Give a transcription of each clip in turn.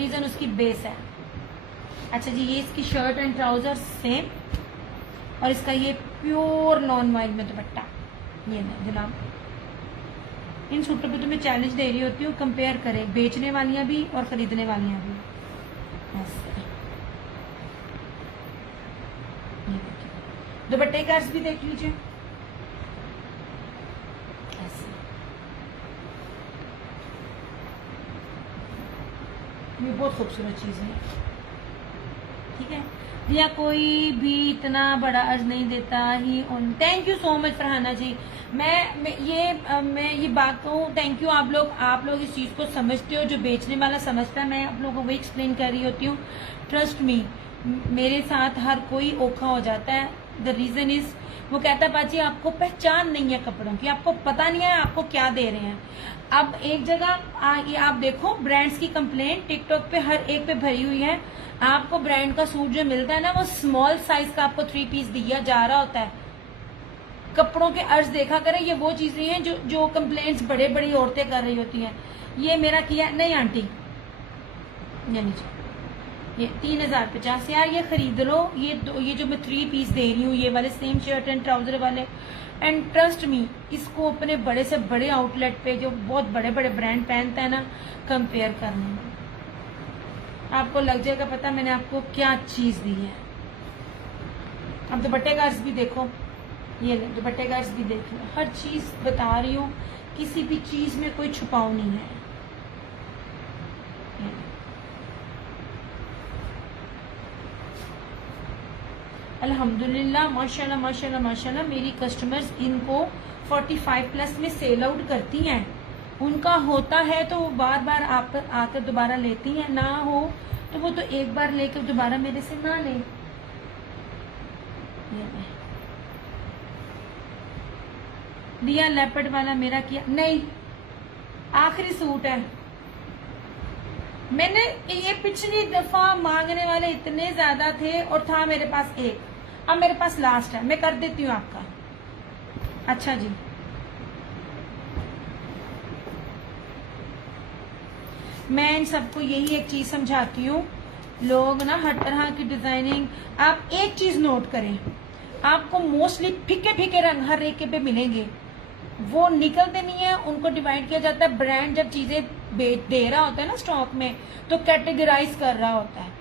Reason उसकी base है। अच्छा जी, ये इसकी शर्ट एंड ट्राउजर सेम, और इसका ये प्योर नॉन वाइल में दुपट्टा। ये ना जनाब, इन सूटों पे तो मैं चैलेंज दे रही होती हूँ, कंपेयर करें बेचने वालियां भी और खरीदने वालियां भी। ऐसे ये देखिए, दुपट्टे का अर्ज भी देख लीजिए। ऐसे ये बहुत खूबसूरत चीज है, ठीक है भैया। कोई भी इतना बड़ा अर्ज नहीं देता ही। Thank you so much Farhana ji. मैं ये बात कहूँ, थैंक यू। आप लोग इस चीज को समझते हो, जो बेचने वाला समझता है। मैं आप लोगों को वही एक्सप्लेन कर रही होती हूँ। ट्रस्ट मी, मेरे साथ हर कोई ओखा हो जाता है। द रीजन इज, वो कहता है बाजी आपको पहचान नहीं है कपड़ों की, आपको पता नहीं है आपको क्या दे रहे हैं। अब एक जगह ये आप देखो, ब्रांड्स की कंप्लेंट टिकटॉक पे हर एक पे भरी हुई है। आपको ब्रांड का सूट जो मिलता है ना, वो स्मॉल साइज का आपको 3 पीस दिया जा रहा होता है। कपड़ों के अर्ज देखा करें, ये वो चीजें हैं जो कंप्लेंट्स बड़े बड़ी औरतें कर रही होती हैं। ये मेरा किया नहीं आंटी, ये नीचे ये 3050 यार, ये खरीद लो। ये जो मैं 3 पीस दे रही हूँ, ये वाले सेम शर्ट एंड ट्राउजर वाले। एंड ट्रस्ट मी, इसको अपने बड़े से बड़े आउटलेट पे जो बहुत बड़े बड़े ब्रांड पहनता है ना, कंपेयर करने में आपको लग जाएगा पता मैंने आपको क्या चीज दी है। अब दुपट्टे का अर्ज भी देखो, ये दुपट्टे का अर्ज भी देख लो। हर चीज बता रही हूँ, किसी भी चीज में कोई छुपाव नहीं है। अल्हम्दुलिल्लाह, माशाल्लाह माशाल्लाह माशाल्लाह, मेरी कस्टमर्स इनको 45 प्लस में सेल आउट करती हैं। उनका होता है तो वो बार बार आकर दोबारा लेती हैं, ना हो तो वो तो एक बार लेकर दोबारा मेरे से ना ले। लिया लेपर्ड वाला मेरा किया नहीं, आखिरी सूट है। मैंने ये पिछली दफा मांगने वाले इतने ज्यादा थे और था मेरे पास एक, अब मेरे पास लास्ट है, मैं कर देती हूँ आपका। अच्छा जी, मैं इन सबको यही एक चीज समझाती हूँ, लोग ना हर तरह की डिजाइनिंग, आप एक चीज नोट करें, आपको मोस्टली फीके फीके रंग हर एक पे मिलेंगे, वो निकलते नहीं है। उनको डिवाइड किया जाता है, ब्रांड जब चीजें दे रहा होता है ना स्टॉक में, तो कैटेगराइज कर रहा होता है।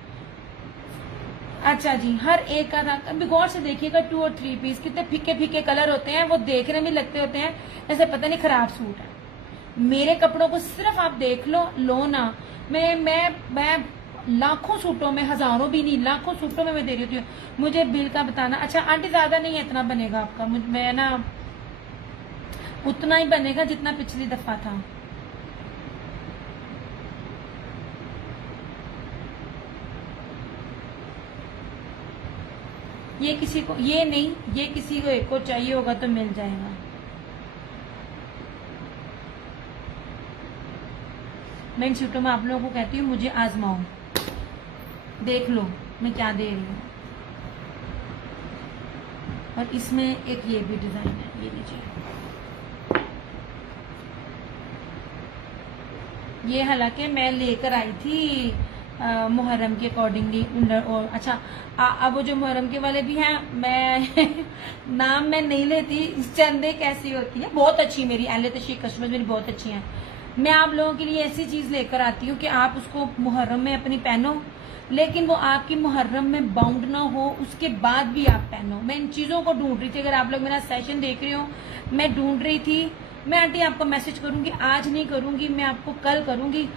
अच्छा जी, हर एक का अभी गौर से देखिएगा, 2 और 3 पीस कितने फीके फीके कलर होते हैं, वो देखने में लगते होते हैं जैसे पता नहीं खराब सूट है। मेरे कपड़ों को सिर्फ आप देख लो ना, मैं लाखों सूटों में, हजारों भी नहीं लाखों सूटों में मैं दे रही हूँ। मुझे बिल का बताना। अच्छा आंटी, ज्यादा नहीं है, इतना बनेगा आपका। मैं ना उतना ही बनेगा जितना पिछली दफा था। ये किसी को, ये नहीं, ये किसी को एक को चाहिए होगा तो मिल जाएगा। मैं इन सूटों में आप लोगों को कहती हूँ, मुझे आजमाओ, देख लो मैं क्या दे रही हूँ। और इसमें एक ये भी डिजाइन है, ये लीजिए। ये हालांकि मैं लेकर आई थी मुहर्रम के अकॉर्डिंगली। और अच्छा, अब वो जो मुहर्रम के वाले भी हैं, मैं नाम मैं नहीं लेती, चंदे कैसी होती है, बहुत अच्छी मेरी एहले तशरीह कस्टमर मेरी बहुत अच्छी हैं। मैं आप लोगों के लिए ऐसी चीज लेकर आती हूँ कि आप उसको मुहर्रम में अपनी पहनो, लेकिन वो आपकी मुहर्रम में बाउंड ना हो, उसके बाद भी आप पहनो। मैं इन चीजों को ढूंढ रही थी। अगर आप लोग मेरा सेशन देख रहे हो, मैं ढूंढ रही थी। मैं आंटी आपको मैसेज करूंगी, आज नहीं करूंगी, मैं आपको कल करूंगी।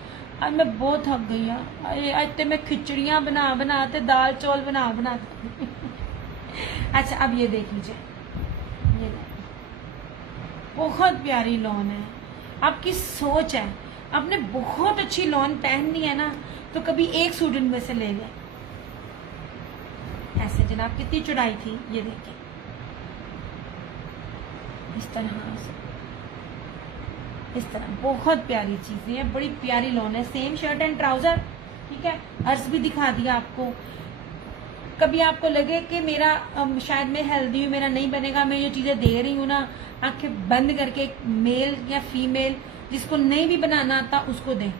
आज मैं बहुत थक गई हूँ, आज तो मैं खिचड़ियां बनाते, दाल चौल बनाते। अच्छा अब ये देख लीजिए, ये बहुत प्यारी लॉन है। आपकी सोच है, आपने बहुत अच्छी लॉन पहननी है ना, तो कभी एक सूट इनमें से ले लें। ऐसे जनाब कितनी चौड़ाई थी, ये देखिए, इस तरह से, इस तरह बहुत प्यारी चीजें हैं, बड़ी प्यारी लॉन है। सेम शर्ट एंड ट्राउजर, ठीक है। अर्ज भी दिखा दिया आपको। कभी आपको लगे कि मेरा शायद मैं हेल्दी हूँ, मेरा नहीं बनेगा, मैं जो चीजें दे रही हूँ ना, आंखें बंद करके मेल या फीमेल जिसको नहीं भी बनाना आता उसको दें।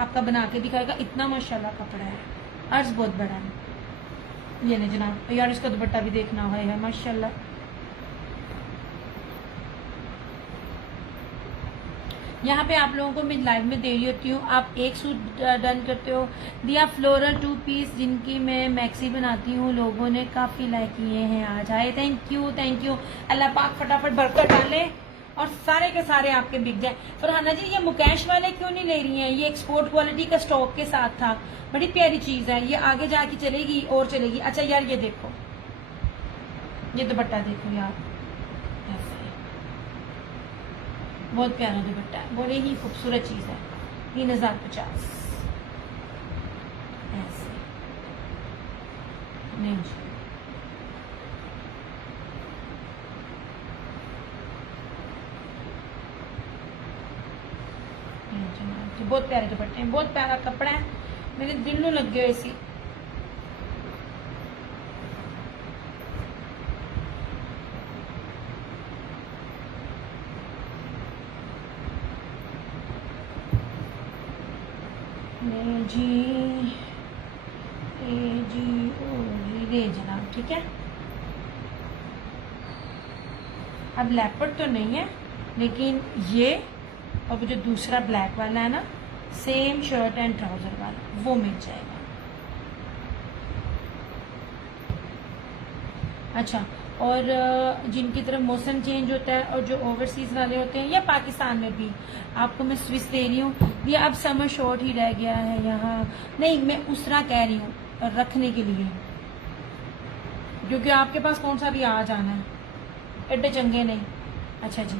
आपका बना के दिखाएगा, इतना माशाल्लाह कपड़ा है, अर्ज बहुत बड़ा है। ये ले जनाब, यार इसका दुपट्टा भी देखना है माशाल्लाह। यहाँ पे आप लोगों को मैं लाइव में दे रही होती हूँ, आप एक सूट डन करते हो। दिया फ्लोरल 2 पीस जिनकी मैं मैक्सी बनाती हूँ, लोगों ने काफ़ी लाइक किए हैं आज आए। थैंक यू थैंक यू, अल्लाह पाक फटाफट बरकत डाले और सारे के सारे आपके बिक जाए। फरहाना जी ये मुकेश वाले क्यों नहीं ले रही हैं, ये एक्सपोर्ट क्वालिटी का स्टॉक के साथ था, बड़ी प्यारी चीज़ है, ये आगे जाके चलेगी और चलेगी। अच्छा यार ये देखो, ये दुपट्टा देखो यार, बहुत प्यारा दुपट्टा है, बड़े ही खूबसूरत चीज है। 3050 ऐसे नहीं जी, बहुत प्यारे दुपट्टे हैं, बहुत प्यारा कपड़ा है, मेरे दिल में लग गया इसी। जी ले जनाब, ठीक है। अब लेपर्ड तो नहीं है, लेकिन ये और जो दूसरा ब्लैक वाला है ना, सेम शर्ट एंड ट्राउजर वाला, वो मिल जाएगा। अच्छा, और जिनकी तरफ मौसम चेंज होता है और जो ओवरसीज वाले होते हैं या पाकिस्तान में भी, आपको मैं स्विस दे रही हूँ। ये अब समर शॉर्ट ही रह गया है यहाँ, नहीं मैं उसरा कह रही हूँ रखने के लिए, क्योंकि आपके पास कौन सा भी आ जाना है, एड्डे चंगे नहीं। अच्छा जी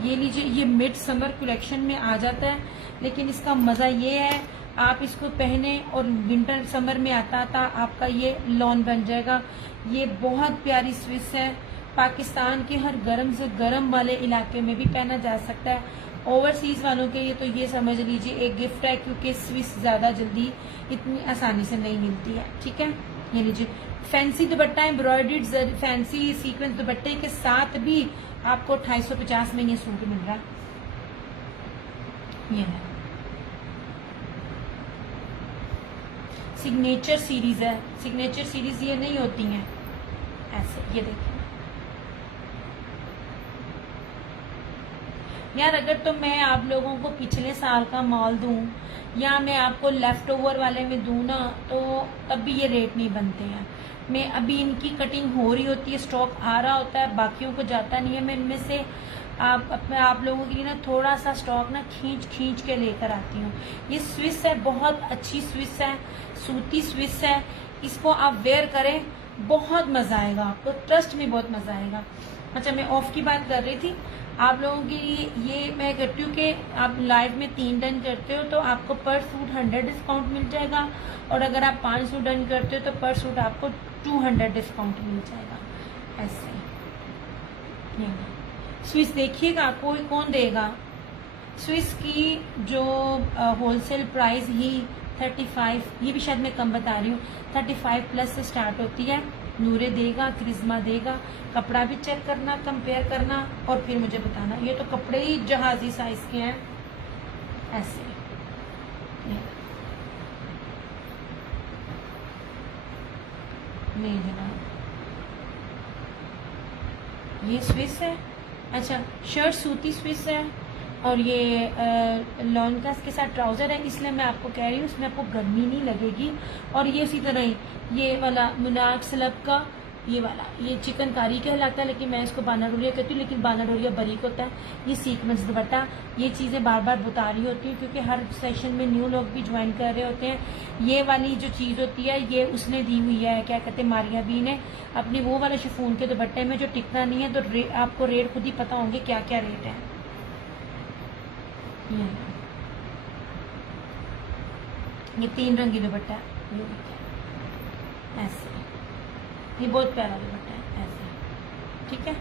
ये लीजिए, ये मिड समर कलेक्शन में आ जाता है, लेकिन इसका मज़ा ये है आप इसको पहने और विंटर समर में आता था आपका ये लॉन बन जाएगा। ये बहुत प्यारी स्विस है, पाकिस्तान के हर गर्म से गर्म वाले इलाके में भी पहना जा सकता है। ओवरसीज वालों के लिए तो ये समझ लीजिए एक गिफ्ट है, क्योंकि स्विस ज़्यादा जल्दी इतनी आसानी से नहीं मिलती है। ठीक है, ये लीजिए फैंसी दुपट्टा, एम्ब्रॉयडर्ड फैंसी सीक्वेंस दुपट्टे के साथ भी आपको 250 में ये सूट मिल रहा है। ये है सिग्नेचर सीरीज है, सिग्नेचर सीरीज ये नहीं होती हैं ऐसे, ये देखिए यार। अगर तो मैं आप लोगों को पिछले साल का माल दूं या मैं आपको लेफ्ट ओवर वाले में दूं ना, तो तब भी ये रेट नहीं बनते हैं। मैं अभी इनकी कटिंग हो रही होती है, स्टॉक आ रहा होता है, बाकियों को जाता नहीं है। मैं इनमें से आप लोगों के लिए ना थोड़ा सा स्टॉक ना खींच के लेकर आती हूँ। ये स्विस है, बहुत अच्छी स्विस है, सूती स्विस है। इसको आप वेयर करें, बहुत मजा आएगा आपको, ट्रस्ट में बहुत मजा आएगा। अच्छा मैं ऑफ की बात कर रही थी, आप लोगों के लिए ये मैं करती हूँ कि आप लाइव में 3 डन करते हो तो आपको पर सूट 100 डिस्काउंट मिल जाएगा, और अगर आप 5 सूट डन करते हो तो पर सूट आपको 200 डिस्काउंट मिल जाएगा। ऐसे स्विस देखिएगा, कोई कौन देगा। स्विस की जो होलसेल प्राइस ही 35, ये भी शायद मैं कम बता रही हूँ, 35 प्लस से स्टार्ट होती है। नूरे देगा, क्रिज्मा देगा, कपड़ा भी चेक करना, कंपेयर करना और फिर मुझे बताना। ये तो कपड़े ही जहाजी साइज के हैं ऐसे। नहीं जनाब, ये स्विस है। अच्छा शर्ट सूती स्विस है और ये लॉन का इसके साथ ट्राउजर है, इसलिए मैं आपको कह रही हूँ इसमें आपको गर्मी नहीं लगेगी। और ये उसी तरह ही ये वाला मुनाक स्लब का ये वाला, ये चिकनकारी कहलाता है, लेकिन मैं इसको बाना डोरिया कहती हूँ, लेकिन बाना डोरिया बरीक होता है। ये सीक्वेंस दुपट्टा, ये चीज़ें बार बार बता रही होती हूँ क्योंकि हर सेशन में न्यू लोग भी ज्वाइन कर रहे होते हैं। ये वाली जो चीज़ होती है ये उसने दी हुई है, क्या कहते हैं, मारिया बी ने अपनी वो वाले शिफॉन के दुपट्टे में जो टिकना नहीं है, तो आपको रेट खुद ही पता होंगे क्या क्या रेट है। ये 3 रंगी दुपट्टा है, ऐसे, ये बहुत प्यारा दुपट्टा है ऐसे। ठीक है,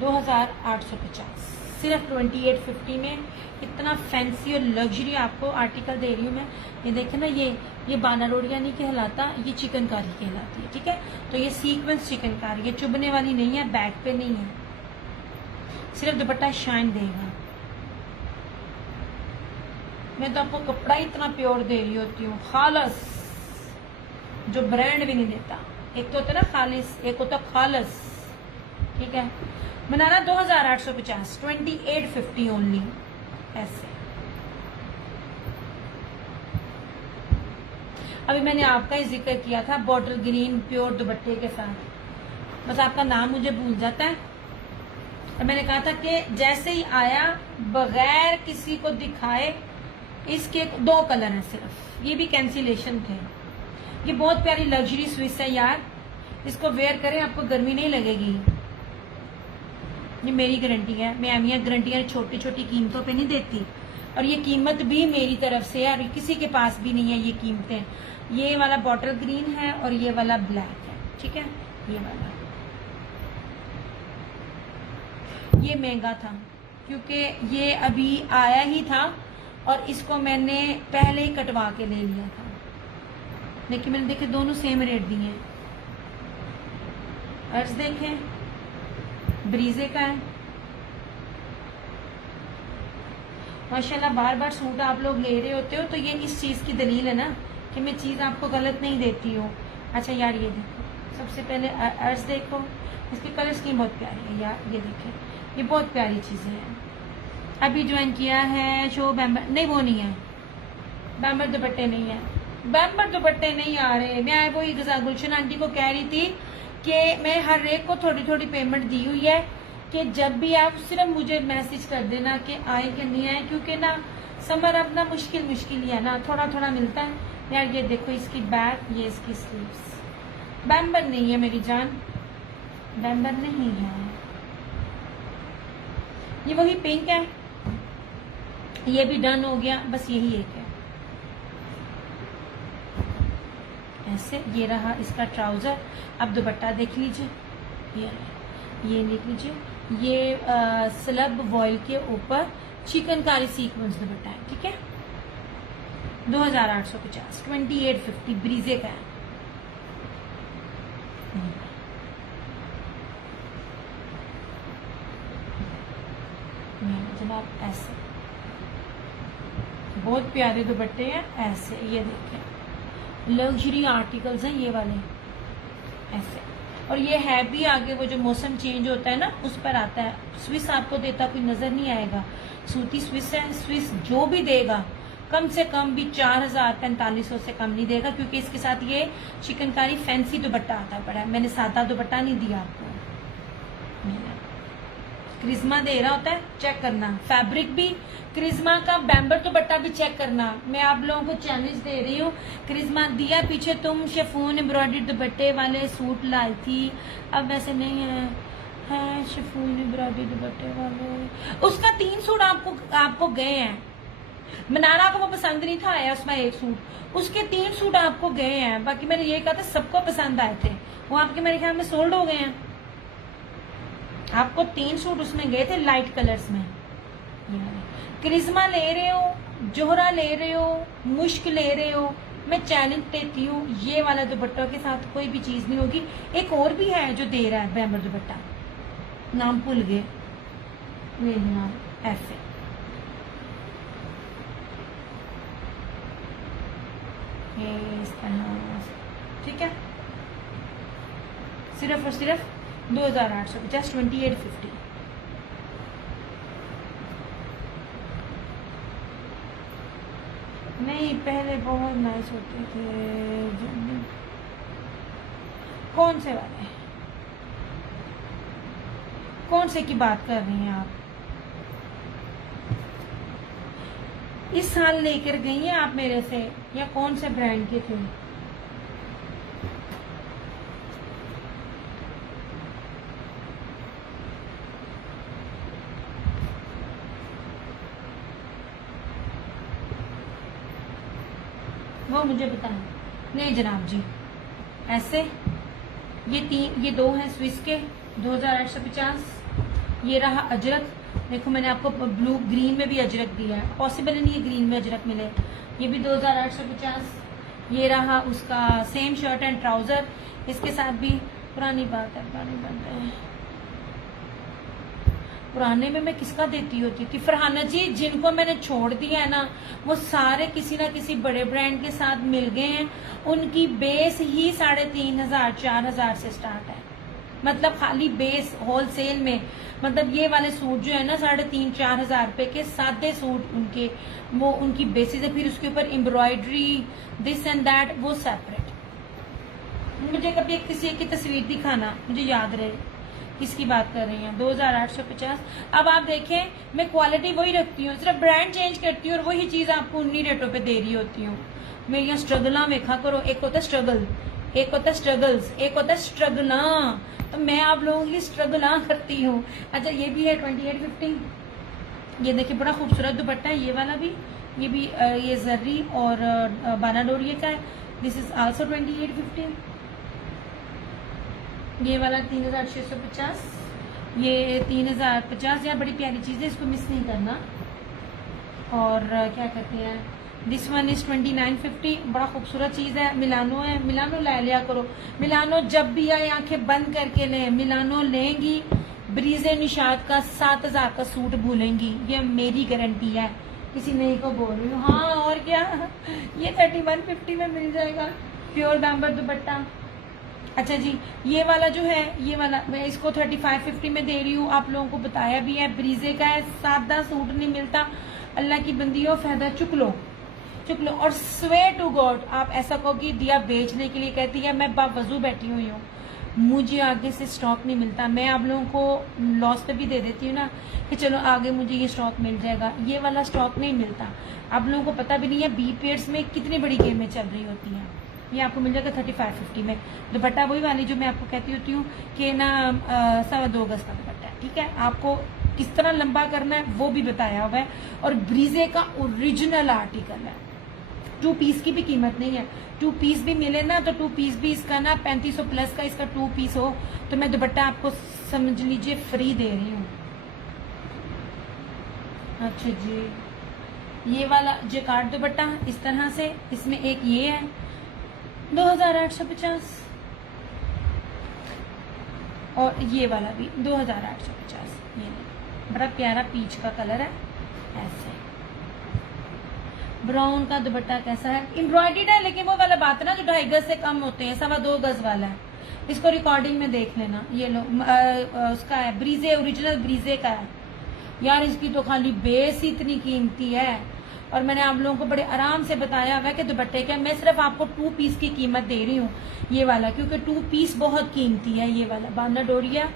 2850 सिर्फ 2850 में इतना फैंसी और लग्जरी आपको आर्टिकल दे रही हूँ मैं। ये देखें ना, ये बाना डोरिया नहीं कहलाता, ये चिकनकारी कहलाती है। ठीक है, तो ये सीक्वेंस चिकनकारी, ये चुभने वाली नहीं है, बैक पे नहीं है, सिर्फ दुपट्टा शाइन देगा। मैं तो आपको कपड़ा ही इतना प्योर दे रही होती हूँ, खालस, जो ब्रांड भी नहीं देता। एक तो होता है ना खालिस, एक होता खालस, ठीक है। बनाना 2850, 2850 ओनली, ऐसे। अभी मैंने आपका ही जिक्र किया था बॉटल ग्रीन प्योर दुपट्टे के साथ, बस आपका नाम मुझे भूल जाता है। तो मैंने कहा था कि जैसे ही आया बगैर किसी को दिखाए, इसके 2 कलर हैं सिर्फ, ये भी कैंसिलेशन थे। ये बहुत प्यारी लग्जरी स्विस है यार, इसको वेयर करें आपको गर्मी नहीं लगेगी, ये मेरी गारंटी है। मैं अमिया गारंटियां छोटी छोटी कीमतों पे नहीं देती, और ये कीमत भी मेरी तरफ से है, और किसी के पास भी नहीं है ये कीमतें। ये वाला बॉटल ग्रीन है और ये वाला ब्लैक है, ठीक है। ये वाला ये महंगा था क्योंकि ये अभी आया ही था और इसको मैंने पहले ही कटवा के ले लिया था, लेकिन मैंने देखे दोनों सेम रेट दिए हैं। अर्ज देखें, ब्रीजे का है माशाल्लाह। बार बार सूट आप लोग ले रहे होते हो तो ये इस चीज की दलील है ना कि मैं चीज आपको गलत नहीं देती हूँ। अच्छा यार ये देखो, सबसे पहले अर्ज देखो, इसकी कलर स्कीम बहुत प्यारी है यार, ये देखें, ये बहुत प्यारी चीजें हैं। अभी ज्वाइन किया है शो बैम्बर, नहीं वो नहीं है, बैम्बर दुपट्टे नहीं है, बैम्बर दुपट्टे नहीं आ रहे। मैं वही गुलशन आंटी को कह रही थी कि मैं हर एक को थोड़ी थोड़ी पेमेंट दी हुई है कि जब भी आप सिर्फ मुझे मैसेज कर देना कि आए कि नहीं आए, क्योंकि ना समर अब ना मुश्किल ही है ना, थोड़ा थोड़ा मिलता है यार। ये देखो इसकी बैक, ये इसकी स्लीव्स, बैम्बर नहीं है मेरी जान, बैम्बर नहीं है। ये वही पिंक है, ये भी डन हो गया, बस यही एक है। ऐसे ये रहा इसका ट्राउजर। अब दुपट्टा देख लीजिए, ये देख लीजिए, ये स्लब वॉयल के ऊपर चिकनकारी सीक्वेंस दुपट्टा है, ठीक है। 2850, 2850 ब्रीजे का है। जनाब ऐसे बहुत प्यारे दुपट्टे हैं, ऐसे ये देखें, लग्जरी आर्टिकल्स हैं ये वाले, ऐसे। और ये है भी आगे वो जो मौसम चेंज होता है ना उस पर आता है। स्विस आपको देता कोई नजर नहीं आएगा, सूती स्विस है। स्विस जो भी देगा कम से कम भी 4000-4500 से कम नहीं देगा, क्योंकि इसके साथ ये चिकनकारी फैंसी दुपट्टा आता पड़ा है। मैंने सादा दुपट्टा नहीं दिया आपको, क्रिज्मा दे रहा होता है, चेक करना। फैब्रिक भी क्रिज्मा का, बैम्बर दुपट्टा भी चेक करना। मैं आप लोगों को चैलेंज दे रही हूँ, क्रिज्मा दिया पीछे तुम शिफॉन एम्ब्रॉयडरी दुपट्टे वाले सूट लाई थी, अब वैसे नहीं है शिफॉन एम्ब्रॉयडरी दुपट्टे वाले। उसका 3 सूट आपको गए हैं। मनारा को वो पसंद नहीं था, आया उसमें 1 सूट, उसके 3 सूट आपको गए हैं। बाकी मैंने ये कहा था सबको पसंद आए थे, वो आपके मेरे ख्याल में सोल्ड हो गए हैं। आपको 3 सूट उसमें गए थे लाइट कलर्स में। क्रिज्मा ले रहे हो, जोहरा ले रहे हो, मुश्क ले रहे हो, मैं चैलेंज देती हूँ, ये वाला दुपट्टों के साथ कोई भी चीज नहीं होगी। एक और भी है जो दे रहा है बैम्बर दुपट्टा, नाम भूल गए, ऐसे इस तरह, ठीक है। सिर्फ और सिर्फ 2850, 2850। नहीं पहले बहुत नाइस होते थे। कौन से वाले, कौन से की बात कर रही हैं आप? इस साल लेकर गई हैं आप मेरे से, या कौन से ब्रांड के थे? वो मुझे बताएं। नहीं जनाब जी, ऐसे ये 2 हैं स्विस के 2850। ये रहा अजरक, देखो मैंने आपको ब्लू ग्रीन में भी अजरक दिया है, पॉसिबल नहीं है ग्रीन में अजरक मिले, ये भी 2850। ये रहा उसका सेम शर्ट एंड ट्राउजर, इसके साथ भी पुरानी बात है, पुराने में मैं किसका देती होती थी। फरहाना जी, जिनको मैंने छोड़ दिया है ना, वो सारे किसी ना किसी बड़े ब्रांड के साथ मिल गए हैं। उनकी बेस ही 3,500 4,000 से स्टार्ट है। मतलब खाली बेस होलसेल में, मतलब ये वाले सूट जो है ना 3,500 4,000 रुपए के सादे सूट, उनके वो उनकी बेसिस है। फिर उसके ऊपर एम्ब्रॉयडरी, दिस एंड दैट, वो सेपरेट। मुझे कभी किसी की तस्वीर दिखाना, मुझे याद रहे किसकी बात कर रही हैं। 2,850। अब आप देखें, मैं क्वालिटी वही रखती हूँ, सिर्फ ब्रांड चेंज करती हूँ और वही चीज आपको उन्हीं रेटों पे दे रही होती हूँ। मेरी यहाँ स्ट्रगल देखा करो, एक होता है स्ट्रगल, एक होता है स्ट्रगल्स, एक होता है स्ट्रगल। तो मैं आप लोगों के लिए स्ट्रगल करती हूँ। अच्छा, ये भी है 2850। ये देखिए बड़ा खूबसूरत दुपट्टा है, ये वाला भी, ये भी ये जर्री और बानाडोरिये का है। This is also 2850। ये वाला 3,650, ये 3,050। यार बड़ी प्यारी चीज है, इसको मिस नहीं करना। और क्या कहते हैं, दिस वन इज 2950। बड़ा खूबसूरत चीज है, मिलानो है। मिलानो ले लिया करो, मिलानो जब भी आए आंखें बंद करके लें। मिलानो लेंगी, ब्रीजे निशात का 7,000 का सूट भूलेंगी, ये मेरी गारंटी है, किसी नई को बोल रही हूँ। हाँ और क्या, ये 3150 में मिल जाएगा, प्योर बैम्बर दुपट्टा। अच्छा जी, ये वाला जो है, ये वाला मैं इसको 3550 में दे रही हूँ। आप लोगों को बताया भी है, ब्रीजे का है, सादा सूट नहीं मिलता। अल्लाह की बंदियों, फायदा चुक लो, चुक लो। और स्वे टू गॉड, आप ऐसा कहो कि दिया बेचने के लिए कहती है, मैं बावजू बैठी हुई हूँ, मुझे आगे से स्टॉक नहीं मिलता। मैं आप लोगों को लॉस पे भी दे देती हूँ ना, कि चलो आगे मुझे ये स्टॉक मिल जाएगा, ये वाला स्टॉक नहीं मिलता। आप लोगों को पता भी नहीं है बी पेड्स में कितनी बड़ी गेमें चल रही होती हैं। ये आपको मिल जाएगा 3550 में। दुपट्टा वही वाली जो मैं आपको कहती होती हूँ कि ना 2.25 गज का दुपट्टा है, ठीक है। आपको किस तरह लंबा करना है वो भी बताया हुआ है। और ब्रीजे का ओरिजिनल आर्टिकल है, 2 पीस की भी कीमत नहीं है। 2 पीस भी मिले ना तो 2 पीस भी इसका ना 3500 प्लस का इसका 2 पीस हो तो मैं दुपट्टा आपको समझ लीजिए फ्री दे रही हूँ। अच्छा जी, ये वाला जेकार्ड दुपट्टा इस तरह से, इसमें एक ये है 2,850 और ये वाला भी 2,850। ये बड़ा प्यारा पीच का कलर है, ऐसे। ब्राउन का दुपट्टा कैसा है, एम्ब्रॉयडर्ड है, लेकिन वो वाला बात है ना जो 2.5 गज से कम होते हैं, 2.25 गज वाला है। इसको रिकॉर्डिंग में देख लेना। ये लो उसका है, ब्रीजे, ओरिजिनल ब्रीजे का है। यार इसकी तो खाली बेस ही इतनी कीमती है, और मैंने आप लोगों को बड़े आराम से बताया हुआ है कि दुपट्टे का मैं सिर्फ आपको 2 पीस की कीमत दे रही हूँ, ये वाला, क्योंकि 2 पीस बहुत कीमती है। ये वाला बाना डोरिया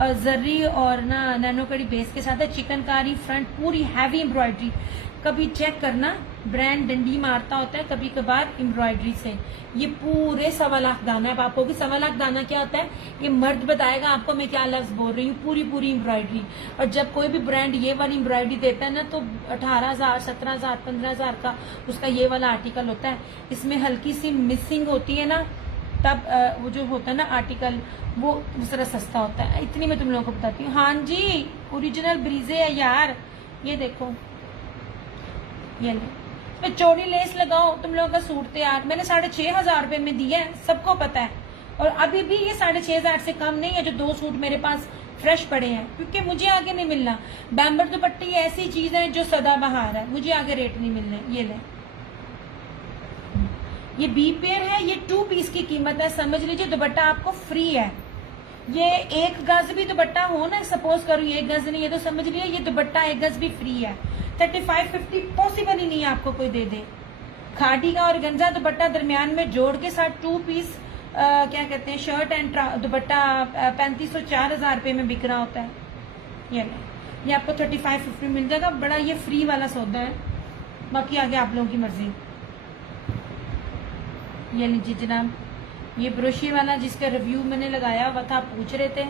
जर्री और ना नैनो कड़ी बेस के साथ है, चिकनकारी फ्रंट, पूरी हैवी एम्ब्रॉयडरी। कभी चेक करना, ब्रांड डंडी मारता होता है कभी कभार एम्ब्रॉयडरी से। ये पूरे 1.25 लाख दाना है। आप आपको 1.25 लाख दाना क्या होता है, ये मर्द बताएगा आपको मैं क्या लफ्ज बोल रही हूँ। पूरी एम्ब्रॉयडरी। और जब कोई भी ब्रांड ये वाली एम्ब्रॉयडरी देता है ना तो 18,000 17,000 15,000 का उसका ये वाला आर्टिकल होता है। इसमें हल्की सी मिसिंग होती है ना, तब वो जो होता है ना आर्टिकल, वो जरा सस्ता होता है। इतनी मैं तुम लोगों को बताती हूँ। हाँ जी, ओरिजिनल ब्रीजे है यार। ये देखो, ये ले, चौड़ी लेस लगाओ, तुम लोगों का सूट तैयार। मैंने 6,500 रुपए में दिया है, सबको पता है। और अभी भी ये 6,500 से कम नहीं है जो 2 सूट मेरे पास फ्रेश पड़े हैं, क्योंकि मुझे आगे नहीं मिलना। बैम्बर दुपट्टी ऐसी चीज है जो सदाबहार है, मुझे आगे रेट नहीं मिलने। ये ले, ये बी पेयर है, ये 2 पीस की कीमत है, समझ लीजिए। दुपट्टा आपको फ्री है। ये 1 गज भी दुपट्टा हो ना, सपोज करो ये 1 गज नहीं है तो समझ लिया ये दुपट्टा 1 गज भी फ्री है। 3550 पॉसिबल ही नहीं है आपको कोई दे दे। खादी का और गंजा दुपट्टा दरमियान में जोड़ के साथ 2 पीस क्या कहते हैं शर्ट एंड दुपट्टा 3,500 4,000 रुपए में बिक रहा होता है। ये आपको 3550 मिल जाएगा। बड़ा ये फ्री वाला सौदा है, बाकी आगे आप लोगों की मर्जी। ये लीजिए जनाब, ये ब्रोशी वाला जिसका रिव्यू मैंने लगाया हुआ था, पूछ रहे थे।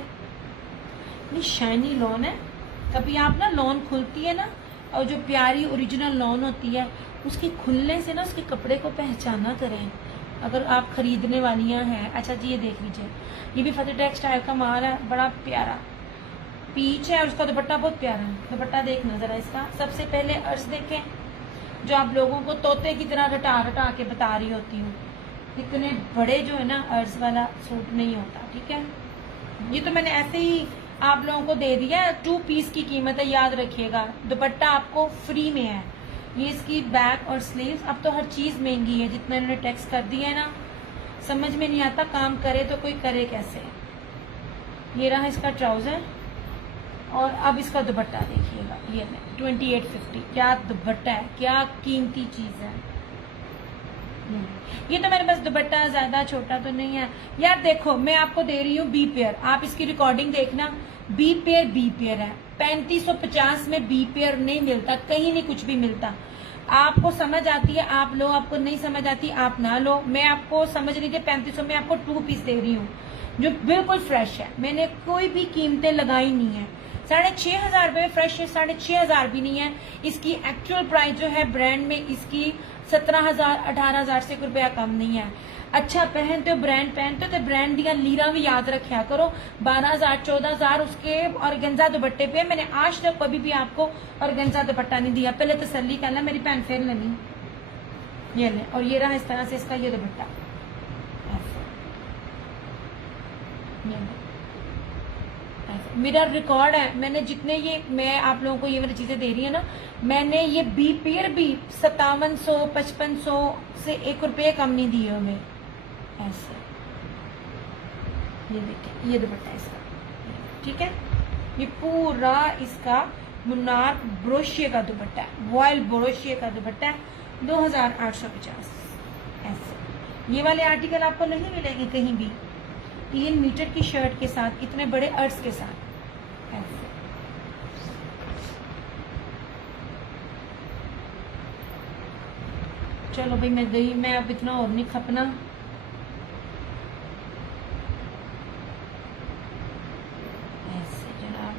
ये शाइनी लॉन है। कभी आप ना लॉन खुलती है ना, और जो प्यारी ओरिजिनल लॉन होती है उसके खुलने से ना उसके कपड़े को पहचाना करें अगर आप खरीदने वालियां हैं। अच्छा जी, ये देख लीजिए, ये भी फतेह टेक्सटाइल का माल है, बड़ा प्यारा पीच है और उसका दुपट्टा बहुत प्यारा है। दुपट्टा देखना जरा इसका। सबसे पहले अर्ज देखें, जो आप लोगों को तोते की तरह रटा रटा के बता रही होती हूँ। इतने बड़े जो है ना अर्ज वाला सूट नहीं होता, ठीक है। ये तो मैंने ऐसे ही आप लोगों को दे दिया। 2 पीस की कीमत है, याद रखिएगा। दुपट्टा आपको फ्री में है। ये इसकी बैक और स्लीव्स। अब तो हर चीज महंगी है, जितना इन्होंने टैक्स कर दिया है ना, समझ में नहीं आता काम करे तो कोई करे कैसे। ये रहा इसका ट्राउजर और अब इसका दुपट्टा देखिएगा। ये 2850। क्या दुपट्टा है, क्या कीमती चीज है। ये तो मेरे पास दुपट्टा ज्यादा छोटा तो नहीं है यार। देखो मैं आपको दे रही हूँ बी पेयर, आप इसकी रिकॉर्डिंग देखना। बी पेयर है। 3550 में बी पेयर नहीं मिलता, कहीं नहीं कुछ भी मिलता। आपको समझ आती है आप लो, आपको नहीं समझ आती आप ना लो। मैं आपको समझ लीजिए 3500 में आपको 2 पीस दे रही हूँ जो बिल्कुल फ्रेश है। मैंने कोई भी कीमतें लगाई नहीं है। 6500 रुपए में फ्रेश है, 6500 भी नहीं है। इसकी एक्चुअल प्राइस जो है ब्रांड में इसकी 17,000 18,000 से रुपया कम नहीं है। अच्छा पहनते हो ब्रांड पहनते हो तो ब्रांड दिया लीरा भी याद रखा करो। 12,000 14,000 उसके ऑर्गेन्जा दुपट्टे पे। मैंने आज तक कभी भी आपको ऑर्गेन्जा दुपट्टा नहीं दिया। पहले तसल्ली करना मेरी पैन फेर लेनी। ये ले, और ये रहा इस तरह से इसका ये दुपट्टा। मेरा रिकॉर्ड है, मैंने जितने ये मैं आप लोगों को ये वाली चीजें दे रही है ना, मैंने ये बी पेयर भी 5700 5500 से 1 रुपये कम नहीं दिए हमें ऐसे। ये देखिए ये दुपट्टा इसका, ठीक है। ये पूरा इसका मुन्नार ब्रोशिया का दुपट्टा है, वॉयल ब्रोशिया का दुपट्टा है। 2850 ऐसे। ये वाले आर्टिकल आपको नहीं मिलेंगे कहीं भी। 3 मीटर की शर्ट के साथ, इतने बड़े अर्ट्स के साथ ऐसे। चलो भाई मैं गई, मैं अब इतना और नहीं खपना। ऐसे जनाब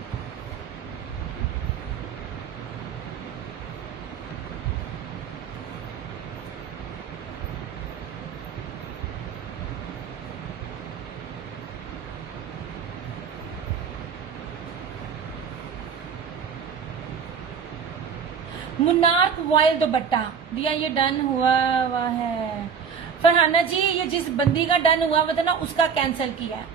मुन्नार वॉयल दुपट्टा दिया। ये डन हुआ है फरहाना जी। ये जिस बंदी का डन हुआ था ना उसका कैंसिल किया है।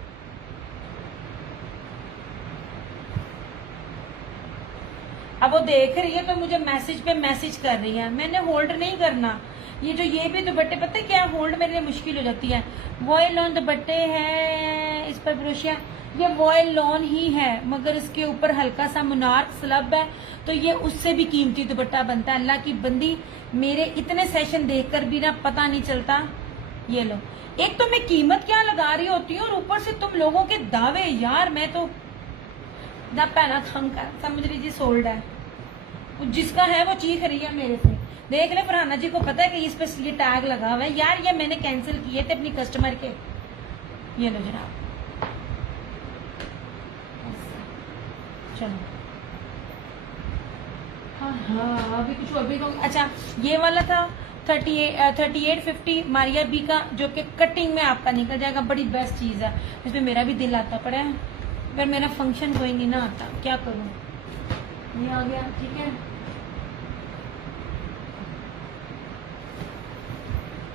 अब वो देख रही है तो मुझे मैसेज पे मैसेज कर रही है। मैंने होल्ड नहीं करना। ये जो ये भी दुपट्टे पता है क्या, होल्ड मेरे लिए मुश्किल हो जाती है। वॉयल लॉन दुपट्टे हैं इस पर ब्रोशिया। ये वॉयल लॉन ही है मगर इसके ऊपर हल्का सा मुनार्क स्लब है, तो ये उससे भी कीमती दुपट्टा बनता है। अल्लाह की बंदी मेरे इतने सेशन देखकर भी ना पता नहीं चलता। ये लो, एक तो मैं कीमत क्या लगा रही होती हूँ और ऊपर से तुम लोगों के दावे। यार मैं तो ना पहना समझ लीजिए सोल्ड है। जिसका है वो चीख रही है मेरे से। देख ले फरहाना जी को पता है कि इस पे ये टैग लगा हुआ है। यार ये मैंने कैंसिल किए थे अपनी कस्टमर के। ये लो जनाब, चलो हाँ अभी कुछ और भी अच्छा ये वाला था 3850 मारिया बी का, जो कि कटिंग में आपका निकल जाएगा। बड़ी बेस्ट चीज है, इसमें मेरा भी दिल आता पड़ा है पर मेरा फंक्शन कोई नहीं ना आता, क्या करूं। ये आ गया, ठीक है।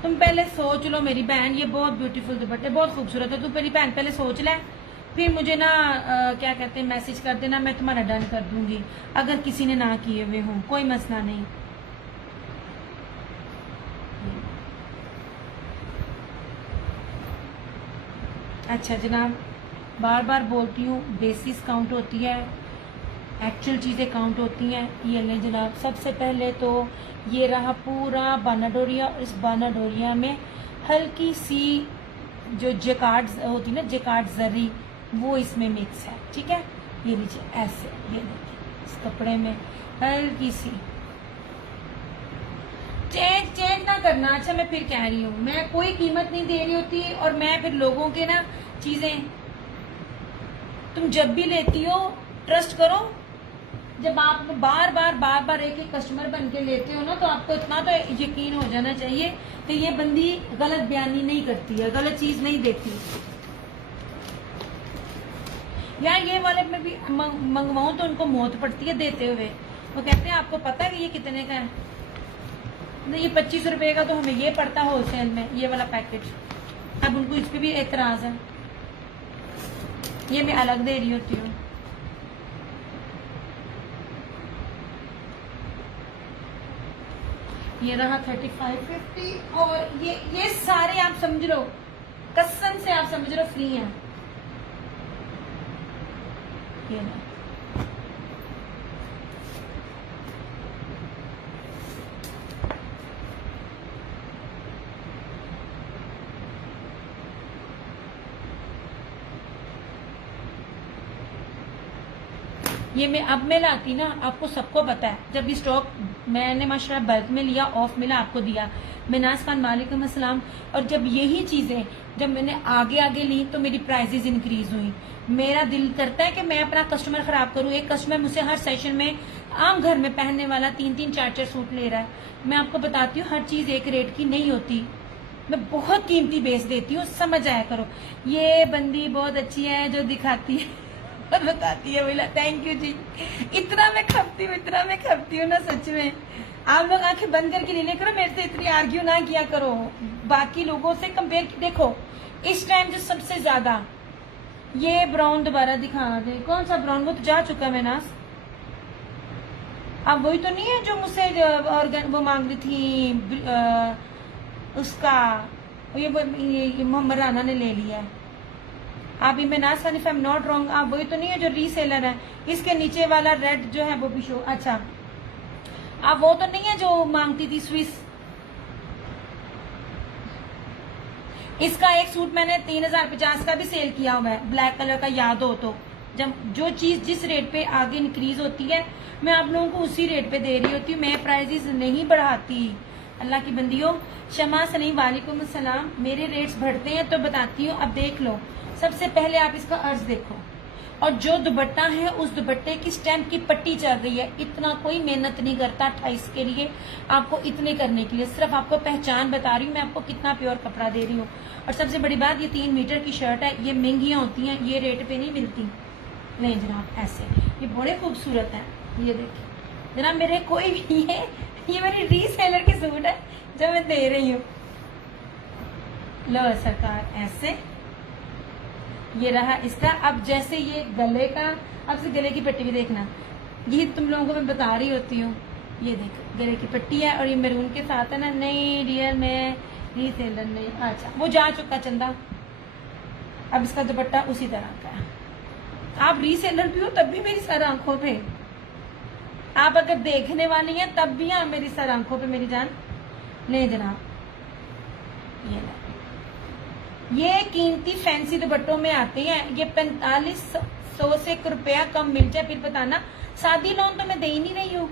तुम पहले सोच लो मेरी बहन, ये बहुत ब्यूटीफुल दुपट्टे बहुत खूबसूरत है। तू मेरी बहन पहले सोच ले, फिर मुझे ना क्या कहते हैं मैसेज कर देना, मैं तुम्हारा डन कर दूंगी अगर किसी ने ना किए हुए हों, कोई मसला नहीं। अच्छा जनाब, बार बार बोलती हूँ बेसिस काउंट होती है, एक्चुअल चीज़ें काउंट होती हैं। ये लें जनाब, सबसे पहले तो ये रहा पूरा बानाडोरिया। इस बानाडोरिया में हल्की सी जो जेकार्ड होती है ना, जेकार्ड जरी, वो इसमें मिक्स है, ठीक है। ये लीजिए ऐसे, ये देखिए इस कपड़े में हल्की सी चेंज ना करना। अच्छा मैं फिर कह रही हूँ, मैं कोई कीमत नहीं दे रही होती और मैं फिर लोगों के ना चीजें, तुम जब भी लेती हो ट्रस्ट करो। जब आप बार बार एक कस्टमर बन के लेते हो ना, तो आपको इतना तो यकीन हो जाना चाहिए कि ये बंदी गलत बयानी नहीं करती है, गलत चीज नहीं देती। यार ये वाले में भी मंगवाऊं तो उनको मौत पड़ती है देते हुए। वो कहते हैं आपको पता है कि ये कितने का है? नहीं, ये 25 रुपए का तो हमें ये पड़ता है होलसेल में, ये वाला पैकेट। अब उनको इस पे भी एतराज है, ये मैं अलग दे रही होती हूँ। ये रहा 3550 और ये सारे आप समझ लो, कसम से आप समझ लो फ्री हैं। ये ना ये मैं लाती ना, आपको सबको पता है, जब भी स्टॉक मैंने माशाल्लाह बल्क में लिया, ऑफ मिला आपको दिया। मिनाज खान वालेकुम अस्सलाम। और जब यही चीजें जब मैंने आगे आगे ली तो मेरी प्राइसेस इंक्रीज हुई। मेरा दिल करता है कि मैं अपना कस्टमर खराब करूं। एक कस्टमर मुझसे हर सेशन में आम घर में पहनने वाला 3-3 4-4 सूट ले रहा है। मैं आपको बताती हूँ हर चीज एक रेट की नहीं होती, मैं बहुत कीमती बेच देती हूँ, समझ आया करो। ये बंदी बहुत अच्छी है जो दिखाती है और बताती है। बोला थैंक यू जी, इतना मैं खपती हूँ ना सच में। आप लोग आंखें बंद करके ले करो, मेरे से इतनी आर्ग्यू ना किया करो। बाकी लोगों से कंपेयर देखो, इस टाइम जो सबसे ज्यादा ये ब्राउन दोबारा दिखा दे। कौन सा ब्राउन? वो तो जा चुका है नास। अब वही तो नहीं है जो मुझसे ऑर्गन वो मांग रही थी उसका, ये मोहम्मद राना ने ले लिया है। आप Imnaz Khan, if I am not wrong, आप वही तो नहीं है जो रीसेलर है। इसके नीचे वाला रेड जो है वो भी शो, अच्छा आप वो तो नहीं है जो मांगती थी स्विस। इसका एक सूट मैंने 3050 का भी सेल किया हुआ है, ब्लैक कलर का, याद हो तो। जब जो चीज जिस रेट पे आगे इंक्रीज होती है मैं आप लोगों को उसी रेट पे दे रही होती हूँ, मैं प्राइजेस नहीं बढ़ाती। अल्लाह की बंदियों, शमा सलीम वालेकुम अस्सलाम। मेरे रेट्स बढ़ते हैं तो बताती हूँ। अब देख लो, सबसे पहले आप इसका अर्ज देखो, और जो दुपट्टा है उस दुपट्टे की स्टैम्प की पट्टी चल रही है। इतना कोई मेहनत नहीं करता 28 के लिए आपको इतने करने के लिए, सिर्फ आपको पहचान बता रही हूँ मैं आपको कितना प्योर कपड़ा दे रही हूँ। और सबसे बड़ी बात, ये 3 मीटर की शर्ट है, ये महंगियां होती हैं, ये रेट पे नहीं मिलती। नहीं जनाब, ऐसे ये बड़े खूबसूरत है। ये देखिए जनाब, मेरे कोई भी है, ये मेरी रीसेलर के सूट है जो मैं दे रही हूँ। लो सरकार, ऐसे ये रहा इसका। अब जैसे ये गले का, अब से गले की पट्टी भी देखना, ये तुम लोगों को मैं बता रही होती हूँ। ये देखो गले की पट्टी है और ये मैरून के साथ है ना। नहीं डियर, मैं रीसेलर नहीं। अच्छा वो जा चुका चंदा। अब इसका दुपट्टा उसी तरह का है। आप रीसेलर भी हो तब भी मेरी सर आंखों पे, आप अगर देखने वाली हैं तब भी आप मेरी सर आंखों पे मेरी जान। नहीं जनाब, ये कीमती फैंसी दुपट्टों में आते हैं। ये 4500 से 1 रुपया कम मिल जाए फिर बताना। शादी लोन तो मैं दे ही नहीं रही हूँ,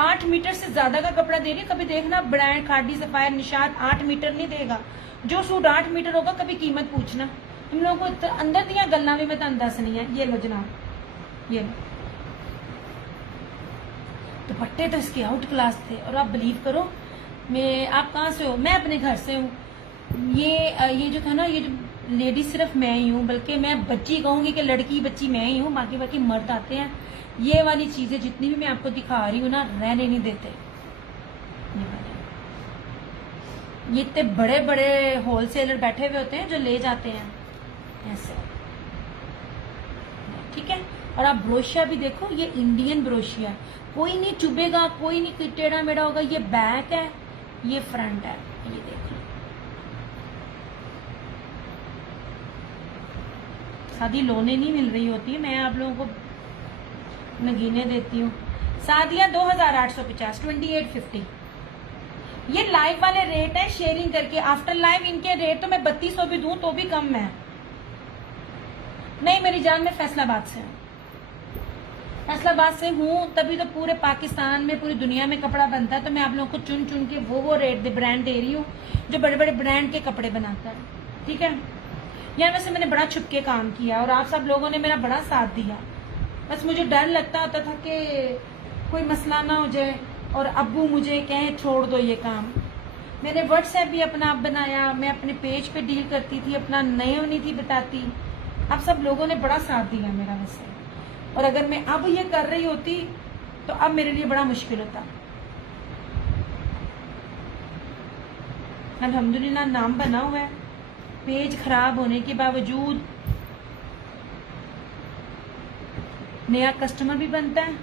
8 मीटर से ज्यादा का कपड़ा दे रही हूँ। कभी देखना brand Khaadi Sapphire Nishat 8 metre नहीं देगा। जो सूट 8 मीटर होगा कभी कीमत पूछना। तुम लोगों को अंदर दिया गलना भी मैं तुम दस नहीं है। ये लो जनाब, ये लो दुपट्टे तो इसके आउट क्लास थे। और आप बिलीव करो, आप कहाँ से हो? मैं अपने घर से हूँ। ये जो था ना, ये जो लेडी सिर्फ मैं ही हूँ, बल्कि मैं बच्ची कहूंगी कि लड़की बच्ची मैं ही हूँ, बाकी मर्द आते हैं। ये वाली चीजें जितनी भी मैं आपको दिखा रही हूँ ना, रहने नहीं देते। ये इतने बड़े बड़े होलसेलर बैठे हुए होते हैं जो ले जाते हैं ऐसे, ठीक है। और आप ब्रोशिया भी देखो, ये इंडियन ब्रोशिया, कोई नहीं चुभेगा, कोई नहीं टेढ़ा मेढ़ा होगा। ये बैक है, ये फ्रंट है, ये देखो। शादी लोने नहीं मिल रही होती है, मैं आप लोगों को नगीने देती हूँ। शादियां 2850, 2850। ये लाइव वाले रेट है, शेयरिंग करके। आफ्टर लाइव इनके रेट तो मैं 3200 भी दूं तो भी कम है। नहीं मेरी जान, मैं फैसलाबाद से हूँ, फैसलाबाद से हूँ, तभी तो पूरे पाकिस्तान में, पूरी दुनिया में कपड़ा बनता है। तो मैं आप लोगों को चुन चुन के वो रेट दे ब्रांड दे रही हूँ जो बड़े बड़े ब्रांड के कपड़े बनाता है, ठीक है। यहाँ वैसे मैंने बड़ा छुप के काम किया और आप सब लोगों ने मेरा बड़ा साथ दिया। बस मुझे डर लगता होता था कि कोई मसला ना हो जाए और अब्बू मुझे कहें छोड़ दो ये काम। मैंने व्हाट्सएप भी अपना आप बनाया, मैं अपने पेज पे डील करती थी, अपना नए नहीं थी बताती। आप सब लोगों ने बड़ा साथ दिया मेरा वैसे। और अगर मैं अब ये कर रही होती तो अब मेरे लिए बड़ा मुश्किल होता। अल्हम्दुलिल्लाह नाम बना हुआ है, पेज खराब होने के बावजूद नया कस्टमर भी बनता है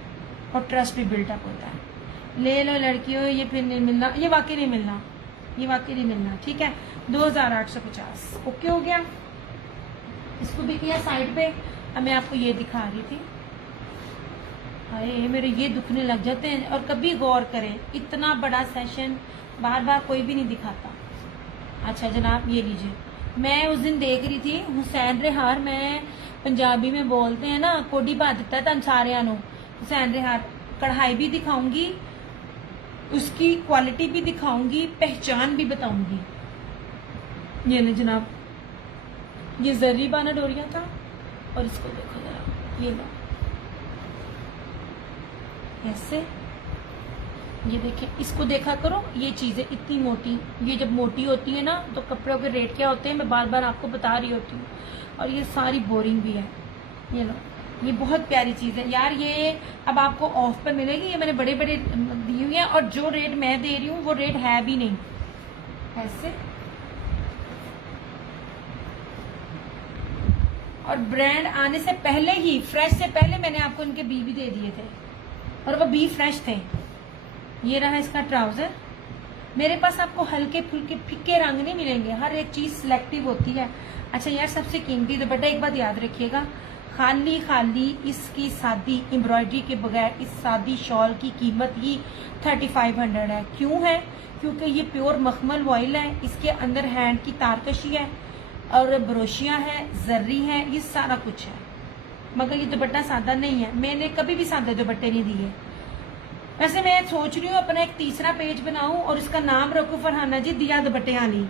और ट्रस्ट भी बिल्डअप होता है। ले लो लड़कियों, ये फिर नहीं मिलना, ये वाकई नहीं मिलना, ये वाकई नहीं मिलना। ठीक है, 2850 ओके हो गया। इसको भी किया साइड पे। अब मैं आपको ये दिखा रही थी। अरे मेरे ये दुखने लग जाते हैं। और कभी गौर करें, इतना बड़ा सेशन बार बार कोई भी नहीं दिखाता। अच्छा जनाब ये लीजिए, मैं उस दिन देख रही थी हुसैन रेहार, मैं पंजाबी में बोलते हैं ना, कोडी पा दिता था सारिया नो। हुसैन रेहार कढ़ाई भी दिखाऊंगी, उसकी क्वालिटी भी दिखाऊंगी, पहचान भी बताऊंगी। ये ना जनाब, ये जर्री बाना डोरिया था। और इसको देखो जरा, ये लो ऐसे, ये देखें, इसको देखा करो। ये चीजें इतनी मोटी, ये जब मोटी होती है ना तो कपड़ों के रेट क्या होते हैं मैं बार बार आपको बता रही होती हूँ। और ये सारी बोरिंग भी है। ये लो, ये बहुत प्यारी चीज है यार। ये अब आपको ऑफ पर मिलेगी, ये मैंने बड़े बड़े दी हुई है। और जो रेट मैं दे रही हूँ वो रेट है भी नहीं। ऐसे, और ब्रांड आने से पहले ही, फ्रेश से पहले मैंने आपको इनके बी भी दे दिए थे, और वो बी फ्रेश थे। ये रहा इसका ट्राउजर। मेरे पास आपको हल्के फुल्के फिक्के रंग नहीं मिलेंगे, हर एक चीज सिलेक्टिव होती है। अच्छा यार, सबसे कीमती दुपट्टा एक बात याद रखिएगा, खाली खाली इसकी सादी एम्ब्रॉयडरी के बगैर इस सादी शॉल की कीमत ही 3500 है। क्यों है? क्योंकि ये प्योर मखमल वॉइल है, इसके अंदर हैंड की तारकशी है और ब्रोशियां है, जर्री है, ये सारा कुछ है। मगर ये दुपट्टा सादा नहीं है, मैंने कभी भी सादे दुपट्टे नहीं दिए। वैसे मैं सोच रही हूँ अपना एक तीसरा पेज बनाऊं और इसका नाम रखूं फरहाना जी दिया दुपट्टियानी,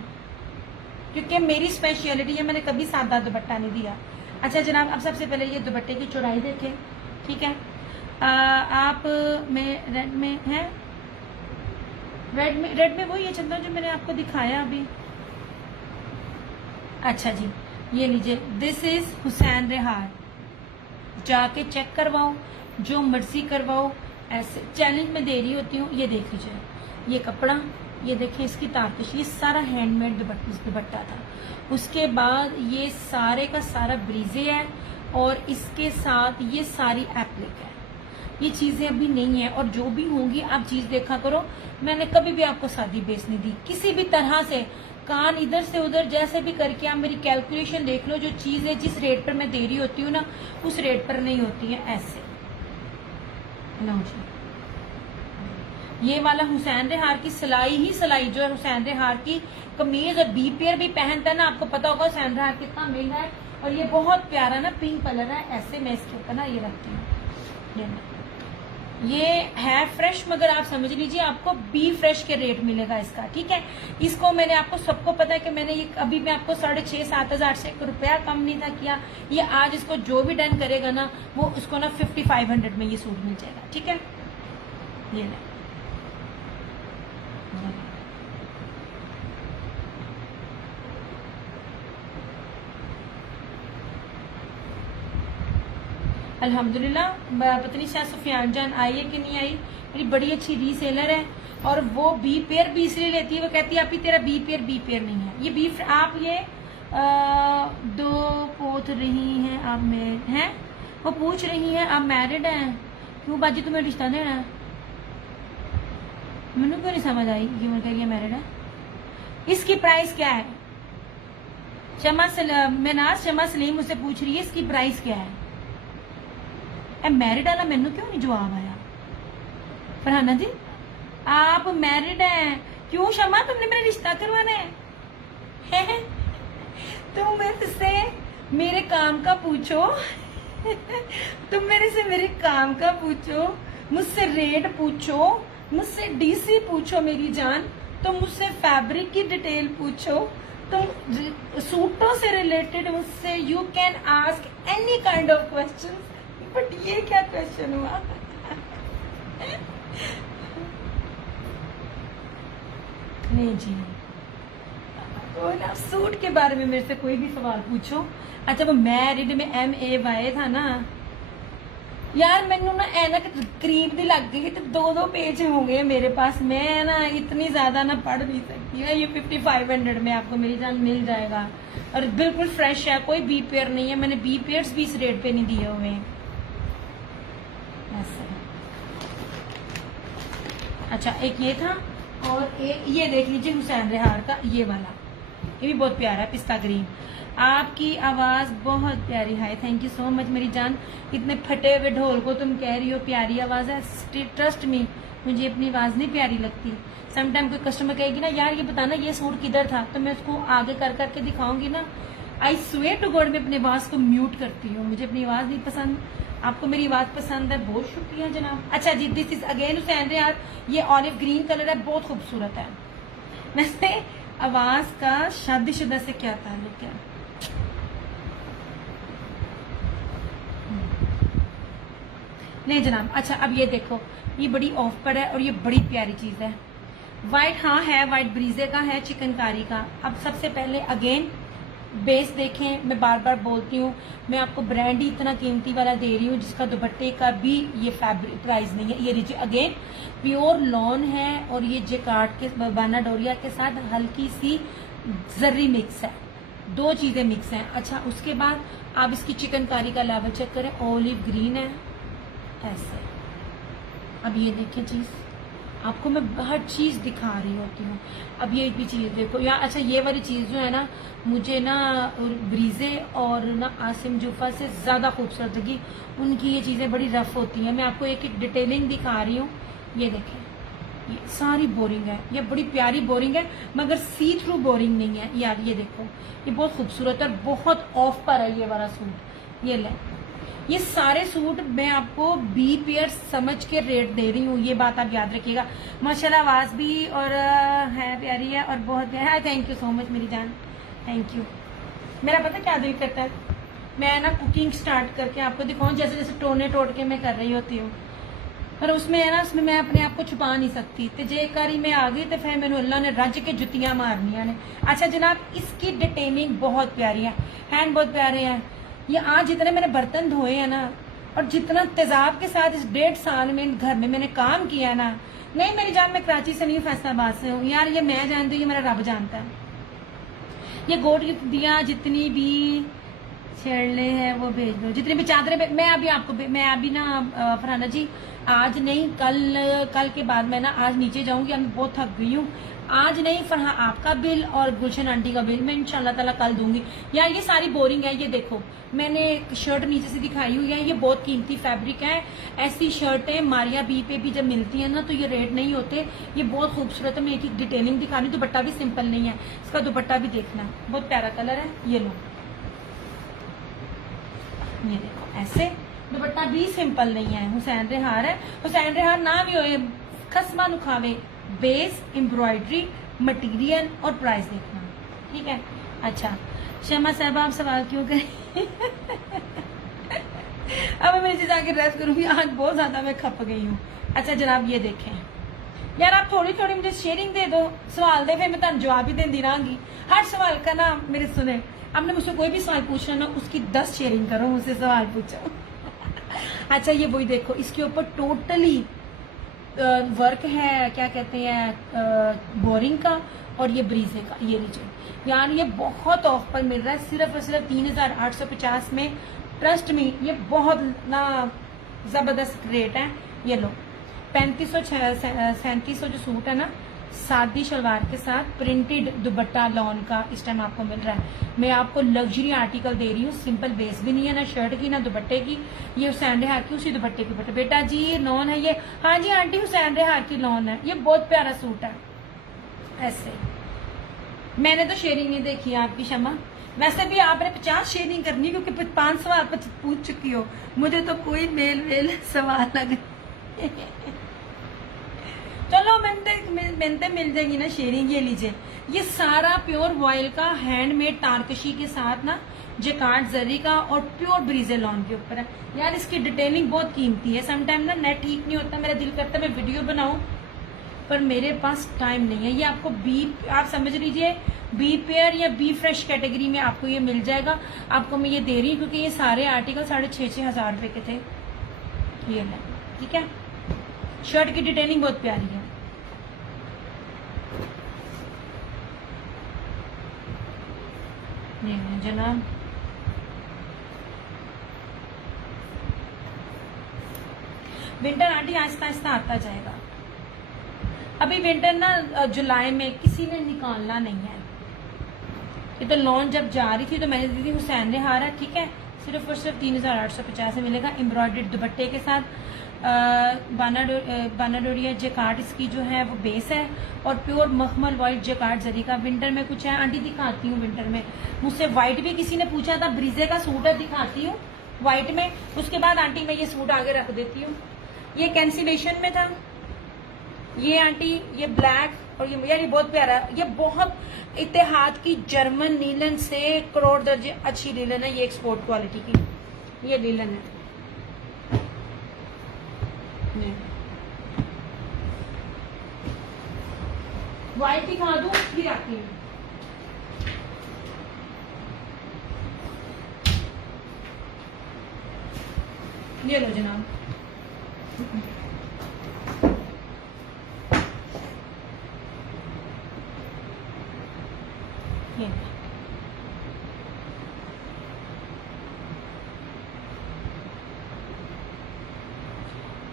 क्योंकि मेरी स्पेशलिटी है, मैंने कभी सादा दुपट्टा नहीं दिया। अच्छा जनाब, अब सबसे पहले ये दुपट्टे की चौड़ाई देखें। ठीक है, आप में रेड में है, रेड में वही है चंदन जो मैंने आपको दिखाया अभी। अच्छा जी, ये लीजिए, दिस इज हुसैन रेहार। जाके चेक करवाओ, जो मर्जी करवाओ, ऐसे चैलेंज में दे रही होती हूँ। ये देख लीजिए, ये कपड़ा, ये देखिए इसकी तारकश, ये सारा हैंडमेड दुपट्टा था। उसके बाद ये सारे का सारा ब्रीजे है और इसके साथ ये सारी एप्लिक है। ये चीजें अभी नहीं है, और जो भी होंगी आप चीज देखा करो। मैंने कभी भी आपको सादी बेस नहीं दी किसी भी तरह से। कान इधर से उधर जैसे भी करके आप मेरी कैलकुलेशन देख लो, जो चीज है जिस रेट पर मैं दे रही होती हूँ ना उस रेट पर नहीं होती है। ऐसे लो जी, ये वाला हुसैन रेहार की सिलाई ही सिलाई, जो है हुसैन रेहार की कमीज और बी पेयर भी पहनता है ना, आपको पता होगा हुसैन रेहार कितना महंगा है। और ये बहुत प्यारा ना पिंक कलर है। ऐसे मैं इसके ऊपर ना ये रखती हूँ। ये है फ्रेश, मगर आप समझ लीजिए आपको बी फ्रेश के रेट मिलेगा इसका। ठीक है, इसको मैंने आपको सबको पता है कि मैंने ये अभी मैं आपको 6,500-7 हज़ार से ₹1 कम नहीं था किया। ये आज इसको जो भी डन करेगा ना वो उसको ना 5500 में ये सूट मिल जाएगा। ठीक है, ये ले अल्हम्दुलिल्लाह। पता नहीं शायद सुफियान जान आई है कि नहीं आई, मेरी बड़ी अच्छी रीसेलर है। और वो बी पेयर भी इसलिए लेती है, वो कहती है अभी तेरा बी पेयर नहीं है। ये बी आप ये 2 पोत रही हैं आप में हैं, वो पूछ रही हैं आप मैरिड हैं, क्यों बाजी तुम्हें रिश्ता देना है? मैंने क्यों नहीं समझ आई कि वो कह रही है मैरिड है। इसकी प्राइस क्या है? शमा सलीम मुझसे पूछ रही है इसकी प्राइस क्या है। मैरिड वाला मैनू क्यों नहीं जवाब आया? फरहाना जी आप मैरिड हैं, क्यों शमा तुमने मेरा रिश्ता करवाना है? तुम मेरे से मेरे काम का पूछो तुम मेरे से मेरे काम का पूछो, मुझसे रेट पूछो, मुझसे डीसी पूछो मेरी जान, तो मुझसे फैब्रिक की डिटेल पूछो, तुम सूटों से रिलेटेड मुझसे you can ask any kind of question. But ये क्या क्वेश्चन हुआ? नहीं जी, तो ना सूट के बारे में मेरे से कोई भी सवाल पूछो। अच्छा वो मैरिड में MAY था ना यार, मैनू ना ऐनक करीब दी लग गई, तो 2 पेज हो गए मेरे पास। मैं ना इतनी ज्यादा ना पढ़ नहीं सकती है। ये 5500 में आपको मेरी जान मिल जाएगा और बिल्कुल फ्रेश है, कोई बी पेयर नहीं है। मैंने बी पेयर्स भी इस रेट पे नहीं दिए हुए। अच्छा एक ये था, और एक ये देख लीजिए हुसैन रेहार का ये वाला, ये भी बहुत प्यारा है, पिस्ता ग्रीन। आपकी आवाज बहुत प्यारी है, थैंक यू सो मच मेरी जान। इतने फटे हुए ढोल को तुम कह रही हो प्यारी आवाज है, ट्रस्ट मी मुझे अपनी आवाज नहीं प्यारी लगती। समटाइम कोई कस्टमर कहेगी ना यार ये बताना ये सूट किधर था, तो मैं उसको आगे कर करके दिखाऊंगी ना। आई स्वेयर टू गॉड मैं अपनी आवाज को म्यूट करती हूँ, मुझे अपनी आवाज नहीं पसंद। आपको मेरी आवाज पसंद है, बहुत शुक्रिया जनाब। अच्छा जी, दिस इज अगेन हुसैन रेहार, ये ऑलिव ग्रीन कलर है, बहुत खूबसूरत है। वैसे आवाज का शादीशुदा से क्या ताल्लुक है? नहीं जनाब। अच्छा अब ये देखो, ये बड़ी ऑफ पर है और ये बड़ी प्यारी चीज है। व्हाइट हाँ है, व्हाइट ब्रीजे का है, चिकनकारी का। अब सबसे पहले अगेन बेस देखें, मैं बार बार बोलती हूँ, मैं आपको ब्रांड ही इतना कीमती वाला दे रही हूँ जिसका दुपट्टे का भी ये फैब्रिक प्राइस नहीं है। ये लीजिए अगेन प्योर लॉन है, और ये जेकार्ड के बाना डोरिया के साथ हल्की सी जर्री मिक्स है, दो चीजें मिक्स हैं। अच्छा उसके बाद आप इसकी चिकनकारी का लेवल चेक करें, ऑलिव ग्रीन है ऐसे। अब ये देखिए चीज, आपको मैं हर चीज दिखा रही होती हूँ। अब ये भी चीज देखो यार। अच्छा ये वाली चीज जो है ना, मुझे ना ब्रीजे और ना आसिम जूफा से ज्यादा खूबसूरत लगी। उनकी ये चीजें बड़ी रफ होती हैं। मैं आपको एक एक डिटेलिंग दिखा रही हूँ। ये देखें, ये सारी बोरिंग है, ये बड़ी प्यारी बोरिंग है, मगर सी थ्रू बोरिंग नहीं है यार। ये देखो, ये बहुत खूबसूरत है, बहुत ऑफ पर है ये वाला सूट। ये ले, ये सारे सूट मैं आपको बी पेयर समझ के रेट दे रही हूँ, ये बात आप याद रखिएगा। माशाल्लाह आवाज भी और है प्यारी है, और बहुत है। थैंक यू सो मच मेरी जान, थैंक यू। मेरा पता क्या दिल करता है, मैं ना कुकिंग स्टार्ट करके आपको दिखाऊं, जैसे जैसे टोने टोट के मैं कर रही होती हूँ, पर उसमें है ना, उसमें मैं अपने आप को छुपा नहीं सकती। तो जे कारी मैं आ गई तो फिर मैंने अल्लाह ने रज के जुतियां मारनिया ने। अच्छा जनाब, इसकी डिटेलिंग बहुत प्यारी है, हैंड बहुत प्यारे हैं। ये आज जितने मैंने बर्तन धोए हैं ना, और जितना तेजाब के साथ इस 1.5 साल में घर में मैंने काम किया ना, नहीं मेरी जान, मैं कराची से नहीं फैसलाबाद से हूँ यार, ये मैं जानती हूँ, ये मेरा रब जानता है। ये गोट दिया जितनी भी छेड़ने हैं वो भेज दो, जितनी भी चादरें मैं अभी आपको, मैं अभी ना फरहाना जी आज नहीं, कल के बाद मैं ना आज नीचे जाऊंगी, मैं बहुत थक गई हूँ। आज नहीं फरहा आपका बिल और गुलशन आंटी का बिल मैं इंशाल्लाह ताला कल दूंगी। यार ये सारी बोरिंग है। ये देखो मैंने एक शर्ट नीचे से दिखाई हुई है, ये बहुत कीमती फैब्रिक है। ऐसी शर्टें मारिया बी पे भी जब मिलती है ना, तो ये रेट नहीं होते। ये बहुत खूबसूरत है, मैं एक एक डिटेलिंग दिखा रही हूँ। दुपट्टा भी सिंपल नहीं है, इसका दुपट्टा भी देखना, बहुत प्यारा कलर है। ये लो, ये देखो ऐसे, दुपट्टा भी सिंपल नहीं है, हुसैन रेहार है। हुसैन रेहार ना भी होए खसमा नुखावे, बेस, एम्ब्रॉयडरी, मटेरियल और प्राइस देखना, ठीक है। अच्छा शमा साहब आप सवाल क्यों करें? अब मैं चीज आके रेस्ट करूंगी, आज बहुत ज्यादा मैं खप गई हूँ। अच्छा जनाब ये देखें यार, आप थोड़ी थोड़ी मुझे शेयरिंग दे दो, सवाल दे, फिर मैं तुम जवाब ही देती रहांगी। हर सवाल का ना मेरे सुने, आपने मुझसे कोई भी सवाल पूछना ना, उसकी 10 शेयरिंग करो, मुझसे सवाल पूछो। अच्छा ये वही देखो, इसके ऊपर टोटली वर्क है, क्या कहते हैं, बोरिंग का, और ये ब्रीजे का। ये लीजिए यार, ये बहुत ऑफ पर मिल रहा है, सिर्फ और सिर्फ 3850 में। ट्रस्ट में ये बहुत ना जबरदस्त रेट है। ये लो 3500 जो सूट है ना, सादी शलवार के साथ प्रिंटेड दुपट्टा लॉन का इस टाइम आपको मिल रहा है। मैं आपको लग्जरी आर्टिकल दे रही हूँ, सिंपल बेस भी नहीं है ना शर्ट की ना दुपट्टे की। ये हुसैन रेहार की उसी दुपट्टे के ऊपर, बेटा जी लॉन है ये। हाँ जी आंटी, हुसैन रेहार की लॉन है, ये बहुत प्यारा सूट है। ऐसे मैंने तो शेयरिंग नहीं देखी है आपकी शमा, वैसे भी आपने 50 शेयरिंग करनी, क्योंकि 5 सवाल पूछ चुकी हो, मुझे तो कोई मेल सवाल लगे। चलो मिलते मिल जाएगी ना शेयरिंग। ये लीजिए, ये सारा प्योर वॉयल का हैंडमेड तारकशी के साथ ना जेकार्ड जरी का, और प्योर ब्रीजे लॉन के ऊपर है। यार इसकी डिटेलिंग बहुत कीमती है। समटाइम ना नेट ठीक नहीं होता, मेरा दिल करता है मैं वीडियो बनाऊं, पर मेरे पास टाइम नहीं है। ये आपको आप समझ लीजिए बी पेयर या बी फ्रेश कैटेगरी में आपको ये मिल जाएगा। आपको मैं ये दे रही हूँ क्योंकि ये सारे आर्टिकल 6,500 हजार रुपए के थे। ये ले, ठीक है। शर्ट की डिटेलिंग बहुत प्यारी है। जनाब विंटर आंटी आहिस्ता आहिस्ता आता जाएगा। अभी विंटर ना जुलाई में किसी ने निकालना नहीं है। ये तो लॉन्च जब जा रही थी तो मैंने दी थी हुसैन ने हारा, ठीक है, सिर्फ और सिर्फ 3850 में मिलेगा, एम्ब्रॉयडर्ड दुपट्टे के साथ। बानाडोरिया जेकार्ड इसकी जो है वो बेस है, और प्योर मखमल व्हाइट जेकार्ड जरी का। विंटर में कुछ है आंटी, दिखाती हूँ विंटर में। मुझसे व्हाइट भी किसी ने पूछा था, ब्रीजे का सूट है, दिखाती हूँ व्हाइट में। उसके बाद आंटी मैं ये सूट आगे रख देती हूँ। ये कैंसिलेशन में था, ये आंटी ये ब्लैक, और ये यार ये बहुत प्यारा है। ये बहुत इत्तेहाद की जर्मन लीलन से करोड़ दर्जे अच्छी लीलन है, ये एक्सपोर्ट क्वालिटी की ये लीलन है। व्हाइट दिखा दूं फिर आती हूँ। ये लो जनाब, ये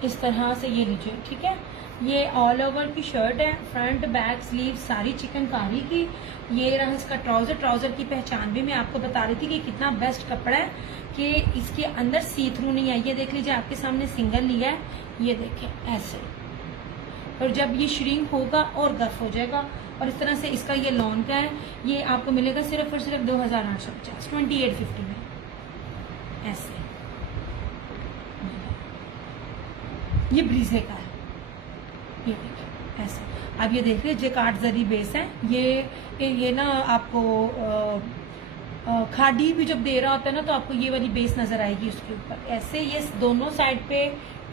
इस तरह से ये लीजिए, ठीक है। ये ऑल ओवर की शर्ट है, फ्रंट बैक स्लीव सारी चिकनकारी की। ये रहा इसका ट्राउजर। ट्राउजर की पहचान भी मैं आपको बता रही थी कि कितना बेस्ट कपड़ा है, कि इसके अंदर सी थ्रू नहीं है। ये देख लीजिए, आपके सामने सिंगल लिया है, ये देखें ऐसे, और जब ये श्रिंक होगा और गर्फ हो जाएगा। और इस तरह से इसका ये लॉन का है, ये आपको मिलेगा सिर्फ और सिर्फ 2850, 2850 में ऐसे। ये ब्रीजे का है, ये देखिए ऐसे। अब ये देख रहे जेकार्ड जरी बेस है। ये ना आपको खादी भी जब दे रहा होता है ना, तो आपको ये वाली बेस नजर आएगी उसके ऊपर ऐसे। ये दोनों साइड पे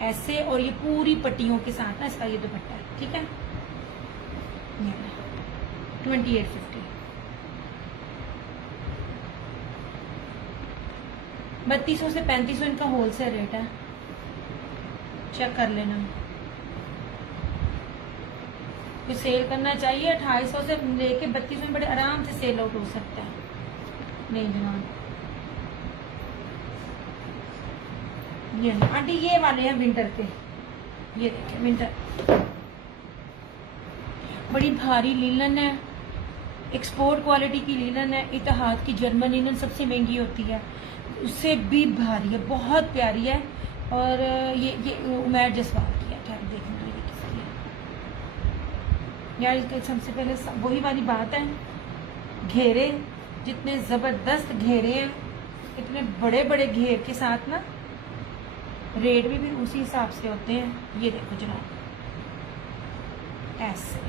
ऐसे, और ये पूरी पट्टियों के साथ ना इसका ये दुपट्टा है, ठीक है। 2850, 3200 से 3500 इनका होलसेल रेट है, चेक कर लेना। तो सेल करना चाहिए 2800 से लेके 3200 में बड़े आराम से सेल आउट हो सकता है। नहीं जनाब, ये आंटी ये वाले हैं विंटर के, ये देखिए विंटर, बड़ी भारी लीलन है, एक्सपोर्ट क्वालिटी की लीलन है। इत्तेहाद की जर्मन लीलन सबसे महंगी होती है, उससे भी भारी है, बहुत प्यारी है। और ये उमैर जसवाल की है, ठहर देखना ये किसकी है यार। इसके सबसे पहले वही वाली बात है, घेरे जितने जबरदस्त घेरे हैं, इतने बड़े बड़े घेर के साथ ना रेट भी उसी हिसाब से होते हैं। ये देखो जनाब ऐसे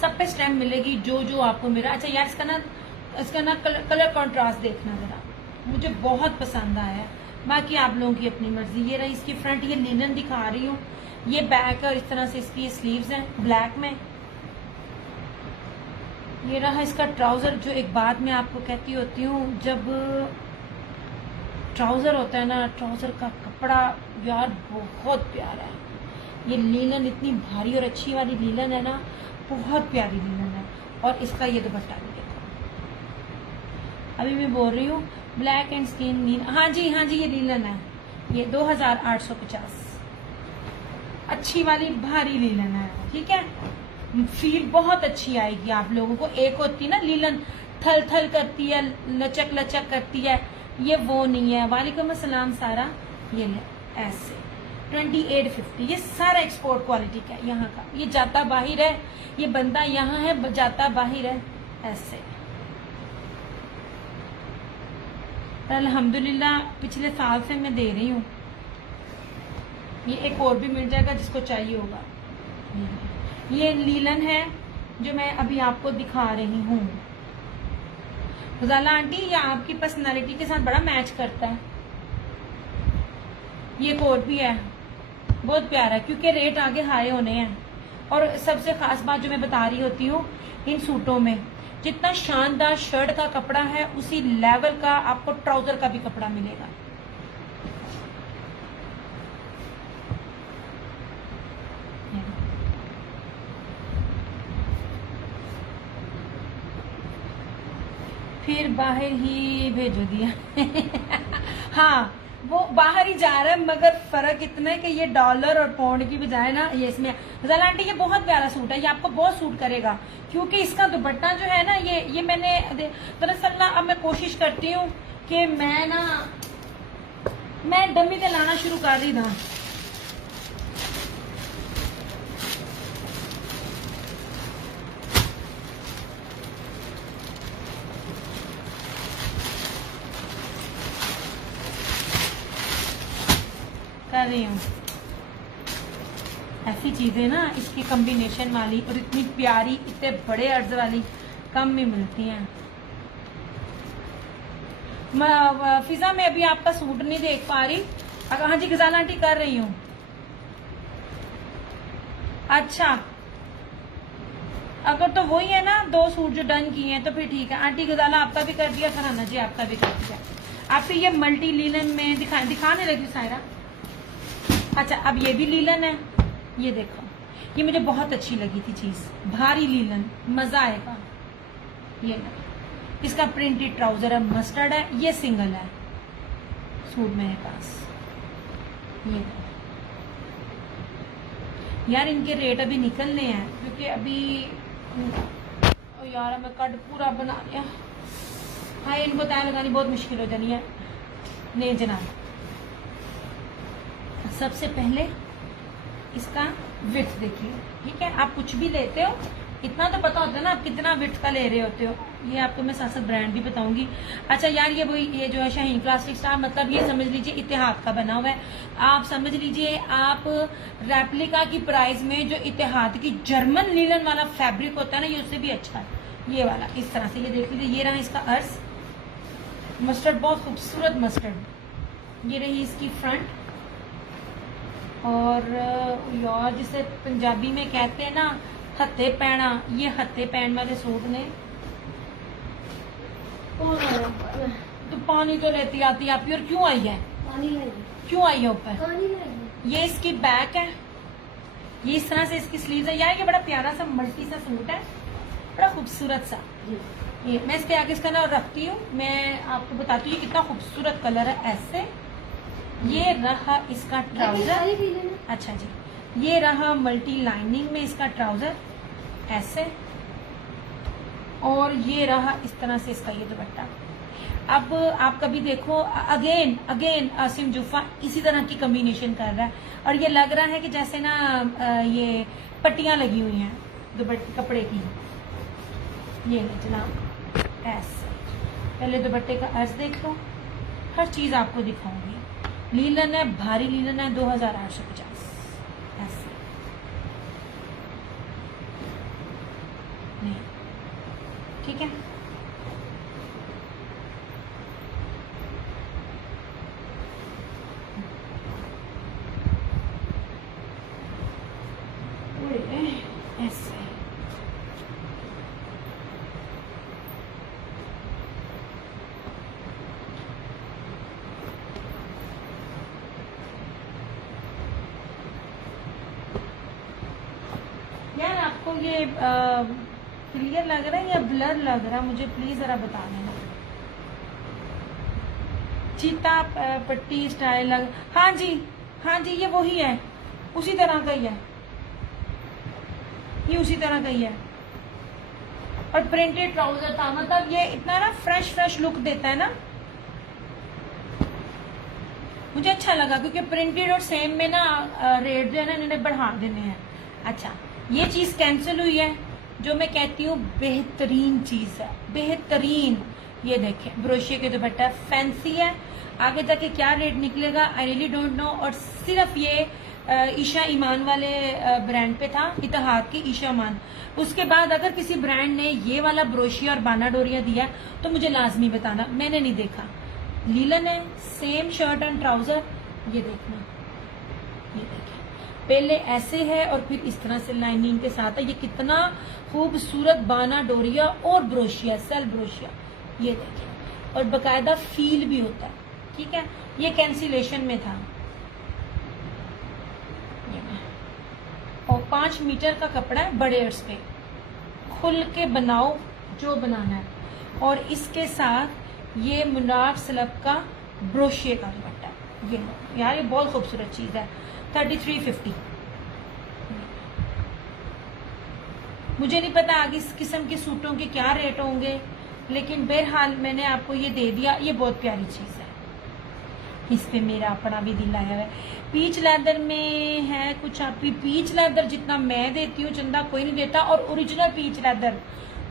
सब पे स्टैम्प मिलेगी, जो जो आपको मिला। अच्छा यार इसका ना कलर कॉन्ट्रास्ट देखना जरा, मुझे बहुत पसंद आया। बाकी आप लोगों की अपनी मर्जी। ये रही इसकी फ्रंट, ये लिनन दिखा रही हूँ, ये बैक और इस तरह से इसकी ये स्लीव्स हैं ब्लैक में। ये रहा इसका ट्राउजर। जो एक बात मैं आपको कहती होती हूँ, जब ट्राउजर होता है ना, ट्राउजर का कपड़ा यार बहुत प्यारा है। ये लीलन इतनी भारी और अच्छी वाली लीलन है ना, बहुत प्यारी लीलन है। और इसका ये दुपट्टा भी देखो, अभी मैं बोल रही हूँ ब्लैक एंड स्किन लीन। हाँ जी ये लीलन है, ये 2850, अच्छी वाली भारी लीलन है, ठीक है। फील बहुत अच्छी आएगी आप लोगों को। एक होती ना लीलन थल थल करती है, लचक लचक करती है, ये वो नहीं है। वालेकुम अस्सलाम सारा। ये ले ऐसे 2850, ये सारा एक्सपोर्ट क्वालिटी का है यहाँ का। ये जाता बाहिर है, ये बंदा यहाँ है, जाता बाहिर है ऐसे। अल्हम्दुलिल्लाह पिछले साल से मैं दे रही हूँ। ये एक और भी मिल जाएगा जिसको चाहिए होगा। ये लीलन है जो मैं अभी आपको दिखा रही हूँ। गुजाला आंटी, ये आपकी पर्सनालिटी के साथ बड़ा मैच करता है। ये कोट भी है, बहुत प्यारा है, क्योंकि रेट आगे हाई होने हैं। और सबसे खास बात जो मैं बता रही होती हूँ, इन सूटों में जितना शानदार शर्ट का कपड़ा है, उसी लेवल का आपको ट्राउजर का भी कपड़ा मिलेगा। फिर बाहर ही भेजो दिया हाँ वो बाहर ही जा रहा है, मगर फर्क इतना है कि ये डॉलर और पाउंड की बजाय ना ये इसमें। गजाला आंटी ये बहुत प्यारा सूट है, ये आपको बहुत सूट करेगा, क्योंकि इसका दुपट्टा जो है ना ये मैंने दरअसल ना अब मैं कोशिश करती हूँ कि मैं डमी से लाना शुरू कर रही था। कर रही हूँ ऐसी चीजें ना इसकी कॉम्बिनेशन वाली और इतनी प्यारी, इतने बड़े अर्ज वाली कम में मिलती हैं। फिजा मैं अभी आपका सूट नहीं देख पा रही। हाँ जी गजाला आंटी कर रही हूँ। अच्छा अगर तो वही है ना 2 सूट जो डन किए हैं तो फिर ठीक है। आंटी गजाला आपका भी कर दिया, फरहाना जी आपका भी कर दिया। आपको ये मल्टी लीलन में दिखाने लगी सायरा। अच्छा अब ये भी लीलन है, ये देखो, ये मुझे बहुत अच्छी लगी थी चीज, भारी लीलन, मजा आएगा। ये इसका प्रिंटेड ट्राउजर है, मस्टर्ड है, ये सिंगल है सूट मेरे पास। ये यार इनके रेट अभी निकलने हैं, क्योंकि अभी यार मैं कट पूरा बना लिया। हाँ इनको तय लगानी बहुत मुश्किल हो जानी है। नहीं जनाब, सबसे पहले इसका विड्थ देखिए, ठीक है। आप कुछ भी लेते हो इतना तो पता होता है ना आप कितना विड्थ का ले रहे होते हो। ये आपको मैं साथ साथ ब्रांड भी बताऊंगी। अच्छा यार ये जो है शाहीन क्लासिक स्टार, मतलब ये समझ लीजिए इतिहाद का बना हुआ है। आप समझ लीजिए आप रेप्लिका की प्राइस में जो इतिहाद की जर्मन लीलन वाला फैब्रिक होता है ना, ये उससे भी अच्छा है ये वाला। इस तरह से ये देख लीजिए, ये रहा इसका अर्ज, मस्टर्ड, बहुत खूबसूरत मस्टर्ड। ये रही इसकी फ्रंट, और यार जिसे पंजाबी में कहते हैं ना हत्थे पैना, ये हत्थे पैन वाले सूट ने। तो पानी तो लेती आती आपकी, और क्यों आई है? क्यों आई है ऊपर? ये इसकी बैक है, ये इस तरह से इसकी स्लीव्स है। यार ये बड़ा प्यारा सा मल्टी सा सूट है, बड़ा खूबसूरत सा। ये मैं इसके आगे इसका ना रखती हूँ, मैं आपको बताती हूँ ये कितना खूबसूरत कलर है। ऐसे ये रहा इसका ट्राउजर। अच्छा जी, ये रहा मल्टी लाइनिंग में इसका ट्राउजर ऐसे, और ये रहा इस तरह से इसका ये दुपट्टा। अब आप कभी देखो अगेन आसिम जूफा इसी तरह की कॉम्बिनेशन कर रहा है, और ये लग रहा है कि जैसे ना ये पट्टियां लगी हुई हैं दुपट्टे कपड़े की। ये है जनाब ऐसे। पहले दुपट्टे का अर्ज देख लो, हर चीज आपको दिखाऊंगी। लीलन है, भारी लीलन है, 2850 ऐसे। नहीं ठीक है। ऐसे यार आपको ये क्लियर लग रहा है या ब्लर लग रहा है, मुझे प्लीज जरा बता देना। चीता पट्टी स्टाइल लग, हाँ जी ये वही है, उसी तरह का ही है, ये उसी तरह का ही है। और प्रिंटेड ट्राउजर था, मतलब ये इतना ना फ्रेश लुक देता है ना, मुझे अच्छा लगा, क्योंकि प्रिंटेड और सेम में ना रेट जो है ना इन्होंने बढ़ा देने हैं। अच्छा ये चीज कैंसिल हुई है, जो मैं कहती हूँ बेहतरीन चीज है, बेहतरीन। ये देखें ब्रोशिया के दुपट्टा, फैंसी है। आगे जाके क्या रेट निकलेगा आई रियली डोंट नो। और सिर्फ ये ईशा ईमान वाले ब्रांड पे था, इतिहाद की ईशा ईमान। उसके बाद अगर किसी ब्रांड ने ये वाला ब्रोशिया और बाना डोरिया दिया तो मुझे लाजमी बताना, मैंने नहीं देखा। लीलन है, सेम शर्ट एंड ट्राउजर। ये देखना, ये देखिए पहले ऐसे है और फिर इस तरह से लाइनिंग के साथ है। ये कितना खूबसूरत बाना डोरिया और ब्रोशिया, सेल ब्रोशिया। ये देखिए, और बकायदा फील भी होता है, ठीक है। ये कैंसिलेशन में था, और 5 मीटर का कपड़ा है, बड़े अर्ज पे खुल के बनाओ जो बनाना है। और इसके साथ ये मुनार स्लब का ब्रोशिया का दुपट्टा, ये लो यार, ये बहुत खूबसूरत चीज है। 3350। मुझे नहीं पता आगे इस किस्म के सूटों के क्या रेट होंगे, लेकिन बहरहाल मैंने आपको ये दे दिया। ये बहुत प्यारी चीज है, इस पे मेरा अपना भी दिल आया है। पीच लेदर में है कुछ, आपकी पीच लेदर जितना मैं देती हूँ चंदा कोई नहीं देता। और ओरिजिनल पीच लेदर,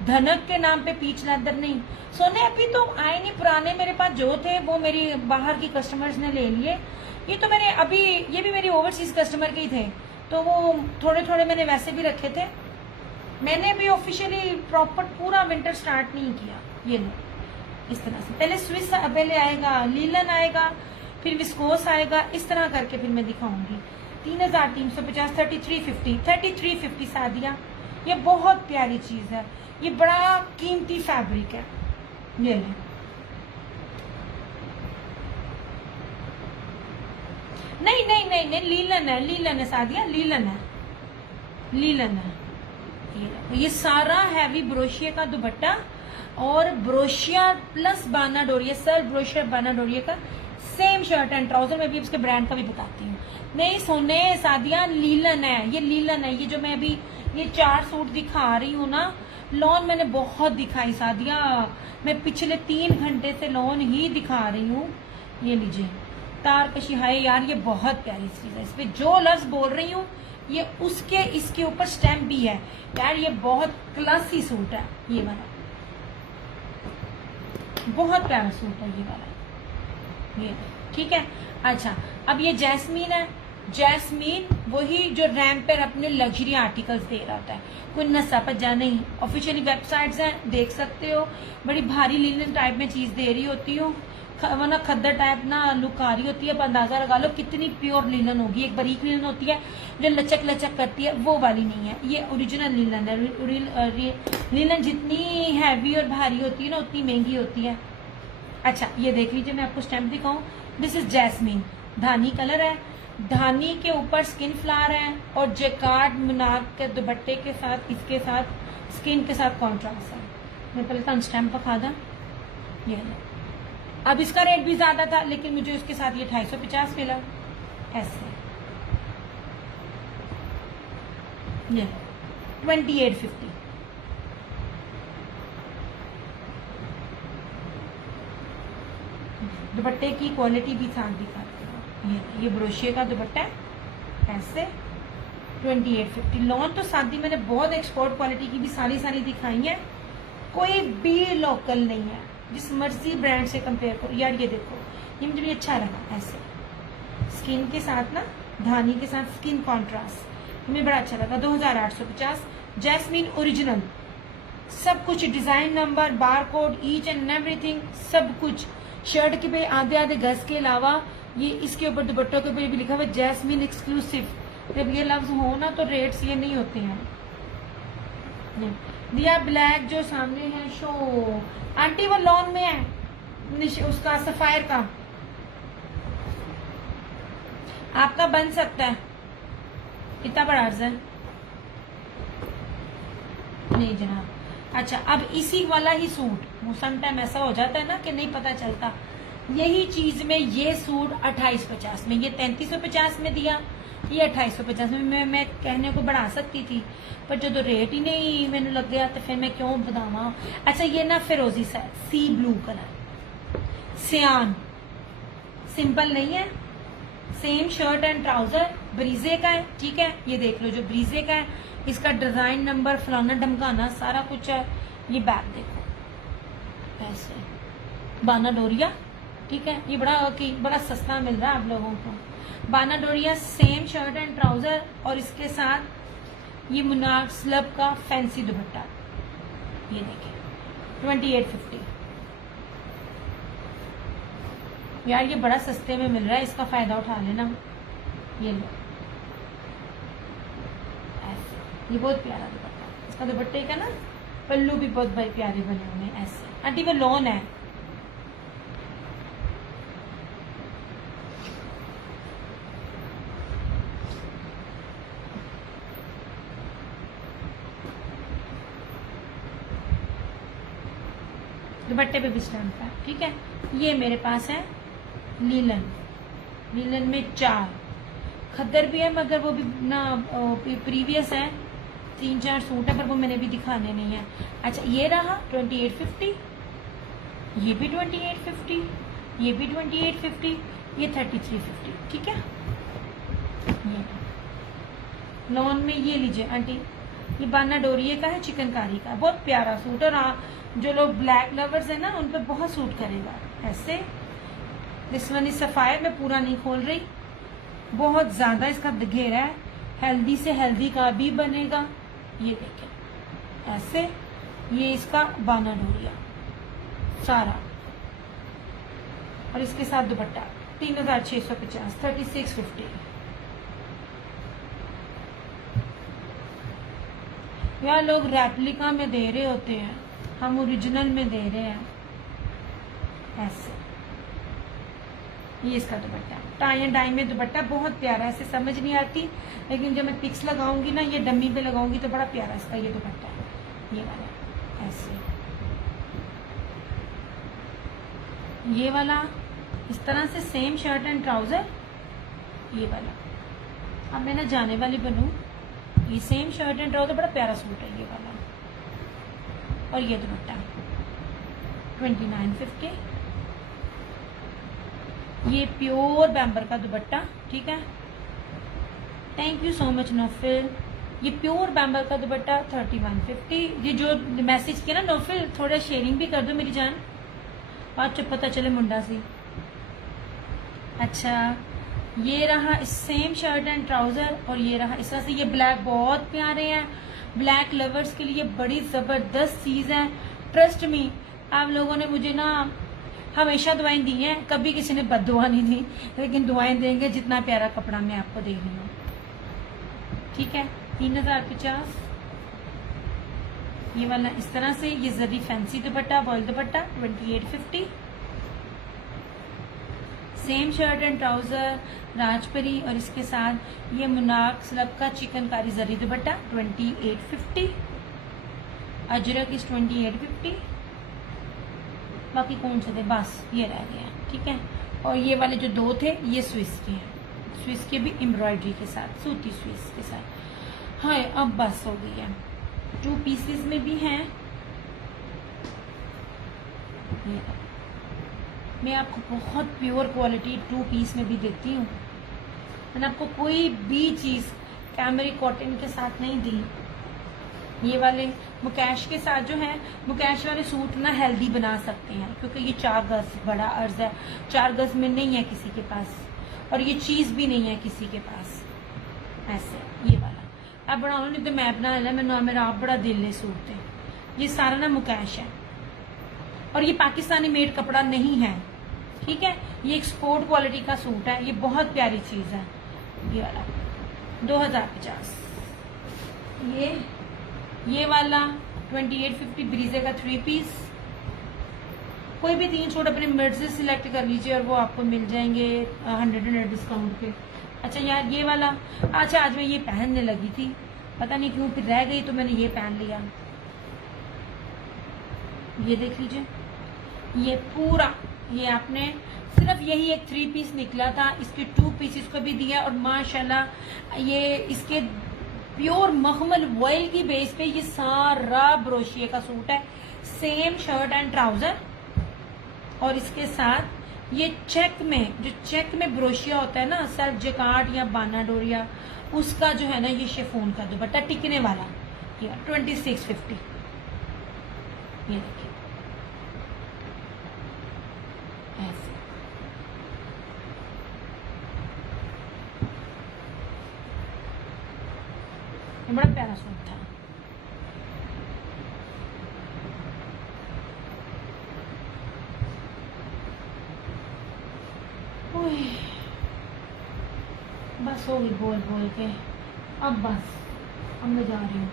धनक के नाम पे पीच लेदर नहीं। सोने अभी तो आए नहीं, पुराने मेरे पास जो थे वो मेरी बाहर की कस्टमर्स ने ले लिए। ये तो मैंने अभी, ये भी मेरी ओवरसीज कस्टमर के ही थे, तो वो थोड़े थोड़े मैंने वैसे भी रखे थे। मैंने भी ऑफिशियली प्रॉपर पूरा विंटर स्टार्ट नहीं किया। ये लो इस तरह से, पहले स्विस पहले आएगा, लीलन आएगा, फिर विस्कोस आएगा, इस तरह करके फिर मैं दिखाऊंगी। 3350, 3350, 3350 सादिया। ये बहुत प्यारी चीज है, ये बड़ा कीमती फैब्रिक है। ये ले, नहीं नहीं नहीं नहीं, लीलन है, लीलन है सादिया, लीलन है, लीलन है। ये सारा हैवी ब्रोशिया का दुपट्टा और ब्रोशिया प्लस बाना डोरिया, सर ब्रोशिया बाना डोरिया का सेम शर्ट एंड ट्राउजर। मैं भी उसके ब्रांड का भी बताती हूँ। नहीं सोने सादिया, लीलन है, ये लीलन है। ये जो मैं अभी ये 4 सूट दिखा रही हूँ ना, लॉन मैंने बहुत दिखाई सादिया, मैं पिछले 3 घंटे से लॉन ही दिखा रही हूँ। ये लीजिए तारकशी, हाय यार ये बहुत प्यारी चीज है। इस पे जो लफ्ज बोल रही हूँ ये उसके इसके ऊपर स्टैम्प भी है यार। ये बहुत क्लासी सूट है, ये वाला बहुत प्यारा सूट है ये वाला। ये ठीक है। अच्छा अब ये जैस्मीन है। जैस्मीन वही जो रैम पर अपने लग्जरी आर्टिकल्स दे रहा होता है, कोई नशा पज्जा नहीं। ऑफिशियली वेबसाइट्स हैं, देख सकते हो। बड़ी भारी लिनन टाइप में चीज दे रही होती हूँ, वरना खद्दर टाइप ना लुक आ रही होती है। अब अंदाजा लगा लो कितनी प्योर लिनन होगी। एक बारीक लिनन होती है जो लचक लचक करती है, वो वाली नहीं है। ये ओरिजिनल लिनन है। लिनन जितनी हैवी और भारी होती है ना उतनी महंगी होती है। अच्छा ये देख लीजिए, मैं आपको स्टैम्प दिखाऊं। This is jasmine, Dhani colour है, धानी के ऊपर स्किन फ्लावर है और जैकार्ड मुनाक के दुपट्टे के साथ, इसके साथ स्किन के साथ कॉन्ट्रास्ट है। मैं पहले तो स्टैम्प दिखा दा। ये अब इसका रेट भी ज्यादा था, लेकिन मुझे उसके साथ ये 250 मिला ऐसे। ये 2850। दुपट्टे की क्वालिटी भी साथ दिखाती हूँ। ये ब्रोशिया का दुपट्टा है ऐसे, 2850। लॉन तो साथ ही मैंने बहुत एक्सपोर्ट क्वालिटी की भी सारी दिखाई है, कोई भी लोकल नहीं है। जिस मर्जी ब्रांड से कंपेयर करो यार। ये देखो, ये मुझे भी अच्छा लगा ऐसे, स्किन के साथ ना, धानी के साथ स्किन कॉन्ट्रास्ट, मुझे बड़ा अच्छा लगा। 2850। जैस्मीन ओरिजिनल, सब कुछ design number, barcode, each and everything, सब कुछ। शर्ट के पे आधे गज के अलावा ये इसके ऊपर दुपट्टों के ऊपर भी लिखा हुआ जैस्मीन एक्सक्लूसिव। जब ये लफ्ज हो ना तो रेट्स ये नहीं होते हैं। दिया ब्लैक जो सामने है शो आंटी, वो लॉन में है उसका सफायर का, आपका बन सकता है। कितना बड़ा अर्ज है? नहीं जनाब। अच्छा अब इसी वाला ही सूट, वो समटाइम ऐसा हो जाता है ना कि नहीं पता चलता। यही चीज में ये सूट 2850 में, ये 3350 में दिया, ये 2850 में। मैं कहने को बढ़ा सकती थी, पर जो तो रेट ही नहीं मैंने लग गया तो फिर मैं क्यों बतावा। अच्छा ये ना फिरोजी सी ब्लू कलर, सियान, सिंपल नहीं है। सेम शर्ट एंड ट्राउजर, ब्रीजे का है, ठीक है। ये देख लो जो ब्रीजे का है, इसका डिजाइन नंबर फलाना ढमकाना सारा कुछ है। ये बैग देखो ऐसे, बाना डोरिया, ठीक है। ये बड़ा सस्ता मिल रहा है आप लोगों को। बाना डोरिया, सेम शर्ट एंड ट्राउजर और इसके साथ ये मुनार स्लब का फैंसी दुपट्टा। ये देखिए 2850। यार ये बड़ा सस्ते में मिल रहा है, इसका फायदा उठा लेना। ये लो ऐसे, ये बहुत प्यारा दुपट्टा। इसका दुपट्टे का ना पल्लू भी बहुत भाई प्यारे बने हुए हैं ऐसे। आंटी वो लॉन है। दुपट्टे पे भी स्टैम्प है, ठीक है। ये मेरे पास है लीलन, लिनन में 4, खद्दर भी है मगर वो भी ना प्रीवियस है, 3-4 सूट है पर वो मैंने भी दिखाने नहीं है। अच्छा ये रहा 2850, ये भी 2850, ये भी 2850, ये 3350, ठीक है। ये लॉन में ये लीजिए आंटी, ये बाना डोरिये का है, चिकनकारी का, बहुत प्यारा सूट है। और जो लोग ब्लैक लवर्स है ना उन पर बहुत सूट करेगा। ऐसे दिस वन इज सफायर, मैं पूरा नहीं खोल रही, बहुत ज्यादा इसका घेरा है, हेल्दी से हेल्दी का भी बनेगा। ये देखें ऐसे, ये इसका बाना डोरिया सारा, और इसके साथ दुपट्टा 3650, 3650। यार लोग रेप्लिका में दे रहे होते हैं, हम ओरिजिनल में दे रहे हैं। ऐसे ये इसका दुपट्टा, टाई एंड डाई में दुपट्टा बहुत प्यारा है, ऐसे समझ नहीं आती लेकिन जब मैं पिक्स लगाऊंगी ना, ये डमी पे लगाऊंगी तो बड़ा प्यारा इसका ये दुपट्टा है, ये वाला। ऐसे ये वाला इस तरह से सेम शर्ट एंड ट्राउजर, ये वाला। अब मैं ना जाने वाली बनूं, ये सेम शर्ट एंड ट्राउजर, बड़ा प्यारा सूट है ये वाला। और ये दुपट्टा 2950, ये प्योर बैम्बर का दुपट्टा, ठीक है। Thank you so much Naufil. ये प्योर बैम्बर का दुपट्टा 3150। ये जो मैसेज किया ना नौफिल, थोड़ा शेयरिंग भी कर दो मेरी जान, आज जब पता चले मुंडा सी। अच्छा ये रहा सेम शर्ट एंड ट्राउजर, और ये रहा इस तरह से। ये ब्लैक बहुत प्यारे हैं, ब्लैक लवर्स के लिए बड़ी जबरदस्त चीज है। ट्रस्ट मी, आप लोगों ने मुझे ना हमेशा दुआएं दी हैं, कभी किसी ने बददुआ नहीं दी, लेकिन दुआएं देंगे जितना प्यारा कपड़ा मैं आपको दे रही हूँ, ठीक है। 3050। ये वाला इस तरह से, ये zari fancy dupatta, voile dupatta 2850। Same shirt and trouser राजपरी, और इसके साथ ये मुनाक स्लब का चिकनकारी जरी दुपट्टा 2850। अजरक इस 2850। बाकी कौन से थे, बस ये रह गया, ठीक है। और ये वाले जो 2 थे ये स्विस के हैं, स्विस के भी एम्ब्रॉयडरी के साथ, सूती स्विस के साथ। हाँ अब बस हो गई है। 2 पीसेस में भी हैं, मैं आपको बहुत प्योर क्वालिटी 2 पीस में भी देती हूँ। मैंने आपको कोई भी चीज कैमरी कॉटन के साथ नहीं दी। ये वाले मुकैश के साथ जो है, मुकैश वाले सूट ना हेल्दी बना सकते हैं, क्योंकि ये 4 गज बड़ा अर्ज है, 4 गज में नहीं है किसी के पास, और ये चीज भी नहीं है किसी के पास। ऐसे ये वाला आप बना लो, नहीं तो मैं बना लेना, मैंने मेरा आप बड़ा दिल है सूट है। ये सारा ना मुकैश है, और ये पाकिस्तानी मेड कपड़ा नहीं है, ठीक है। ये एक्सपोर्ट क्वालिटी का सूट है, ये बहुत प्यारी चीज है। ये वाला 2050। ये वाला 2850 ब्रीजे का 3 पीस। कोई भी 3 सूट अपने मर्जी से सिलेक्ट कर लीजिए और वो आपको मिल जाएंगे 100 डिस्काउंट पे। अच्छा यार ये वाला, अच्छा आज मैं ये पहनने लगी थी, पता नहीं क्यों फिर रह गई तो मैंने ये पहन लिया। ये देख लीजिए, ये पूरा, ये आपने सिर्फ यही एक 3 पीस निकला था, इसके 2 पीसेस को भी दिया, और माशाल्लाह ये इसके प्योर मखमल वॉयल की बेस पे ये सारा ब्रोशिये का सूट है। सेम शर्ट एंड ट्राउजर, और इसके साथ ये चेक में, जो चेक में ब्रोशिया होता है ना, सेल्फ जकार्ड या बाना डोरिया, उसका जो है ना ये शिफॉन का दुपट्टा टिकने वाला, ये 2650। ये देखिए ऐसे, ये बड़ा प्यारा सूट था। बस हो गई बोल बोल के, अब बस अब मैं जा रही हूँ।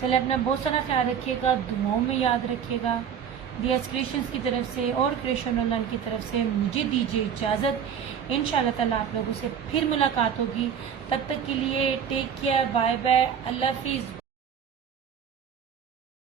चले अपना बहुत सारा ख्याल रखिएगा, दुआओं में याद रखिएगा। दियाज क्रिएशंस की तरफ से और क्रिएशन ऑनलाइन की तरफ से मुझे दीजिए इजाज़त। इंशाल्लाह ताला आप लोगों से फिर मुलाकात होगी, तब तक के लिए टेक केयर, बाय बाय, अल्लाह हाफिज़।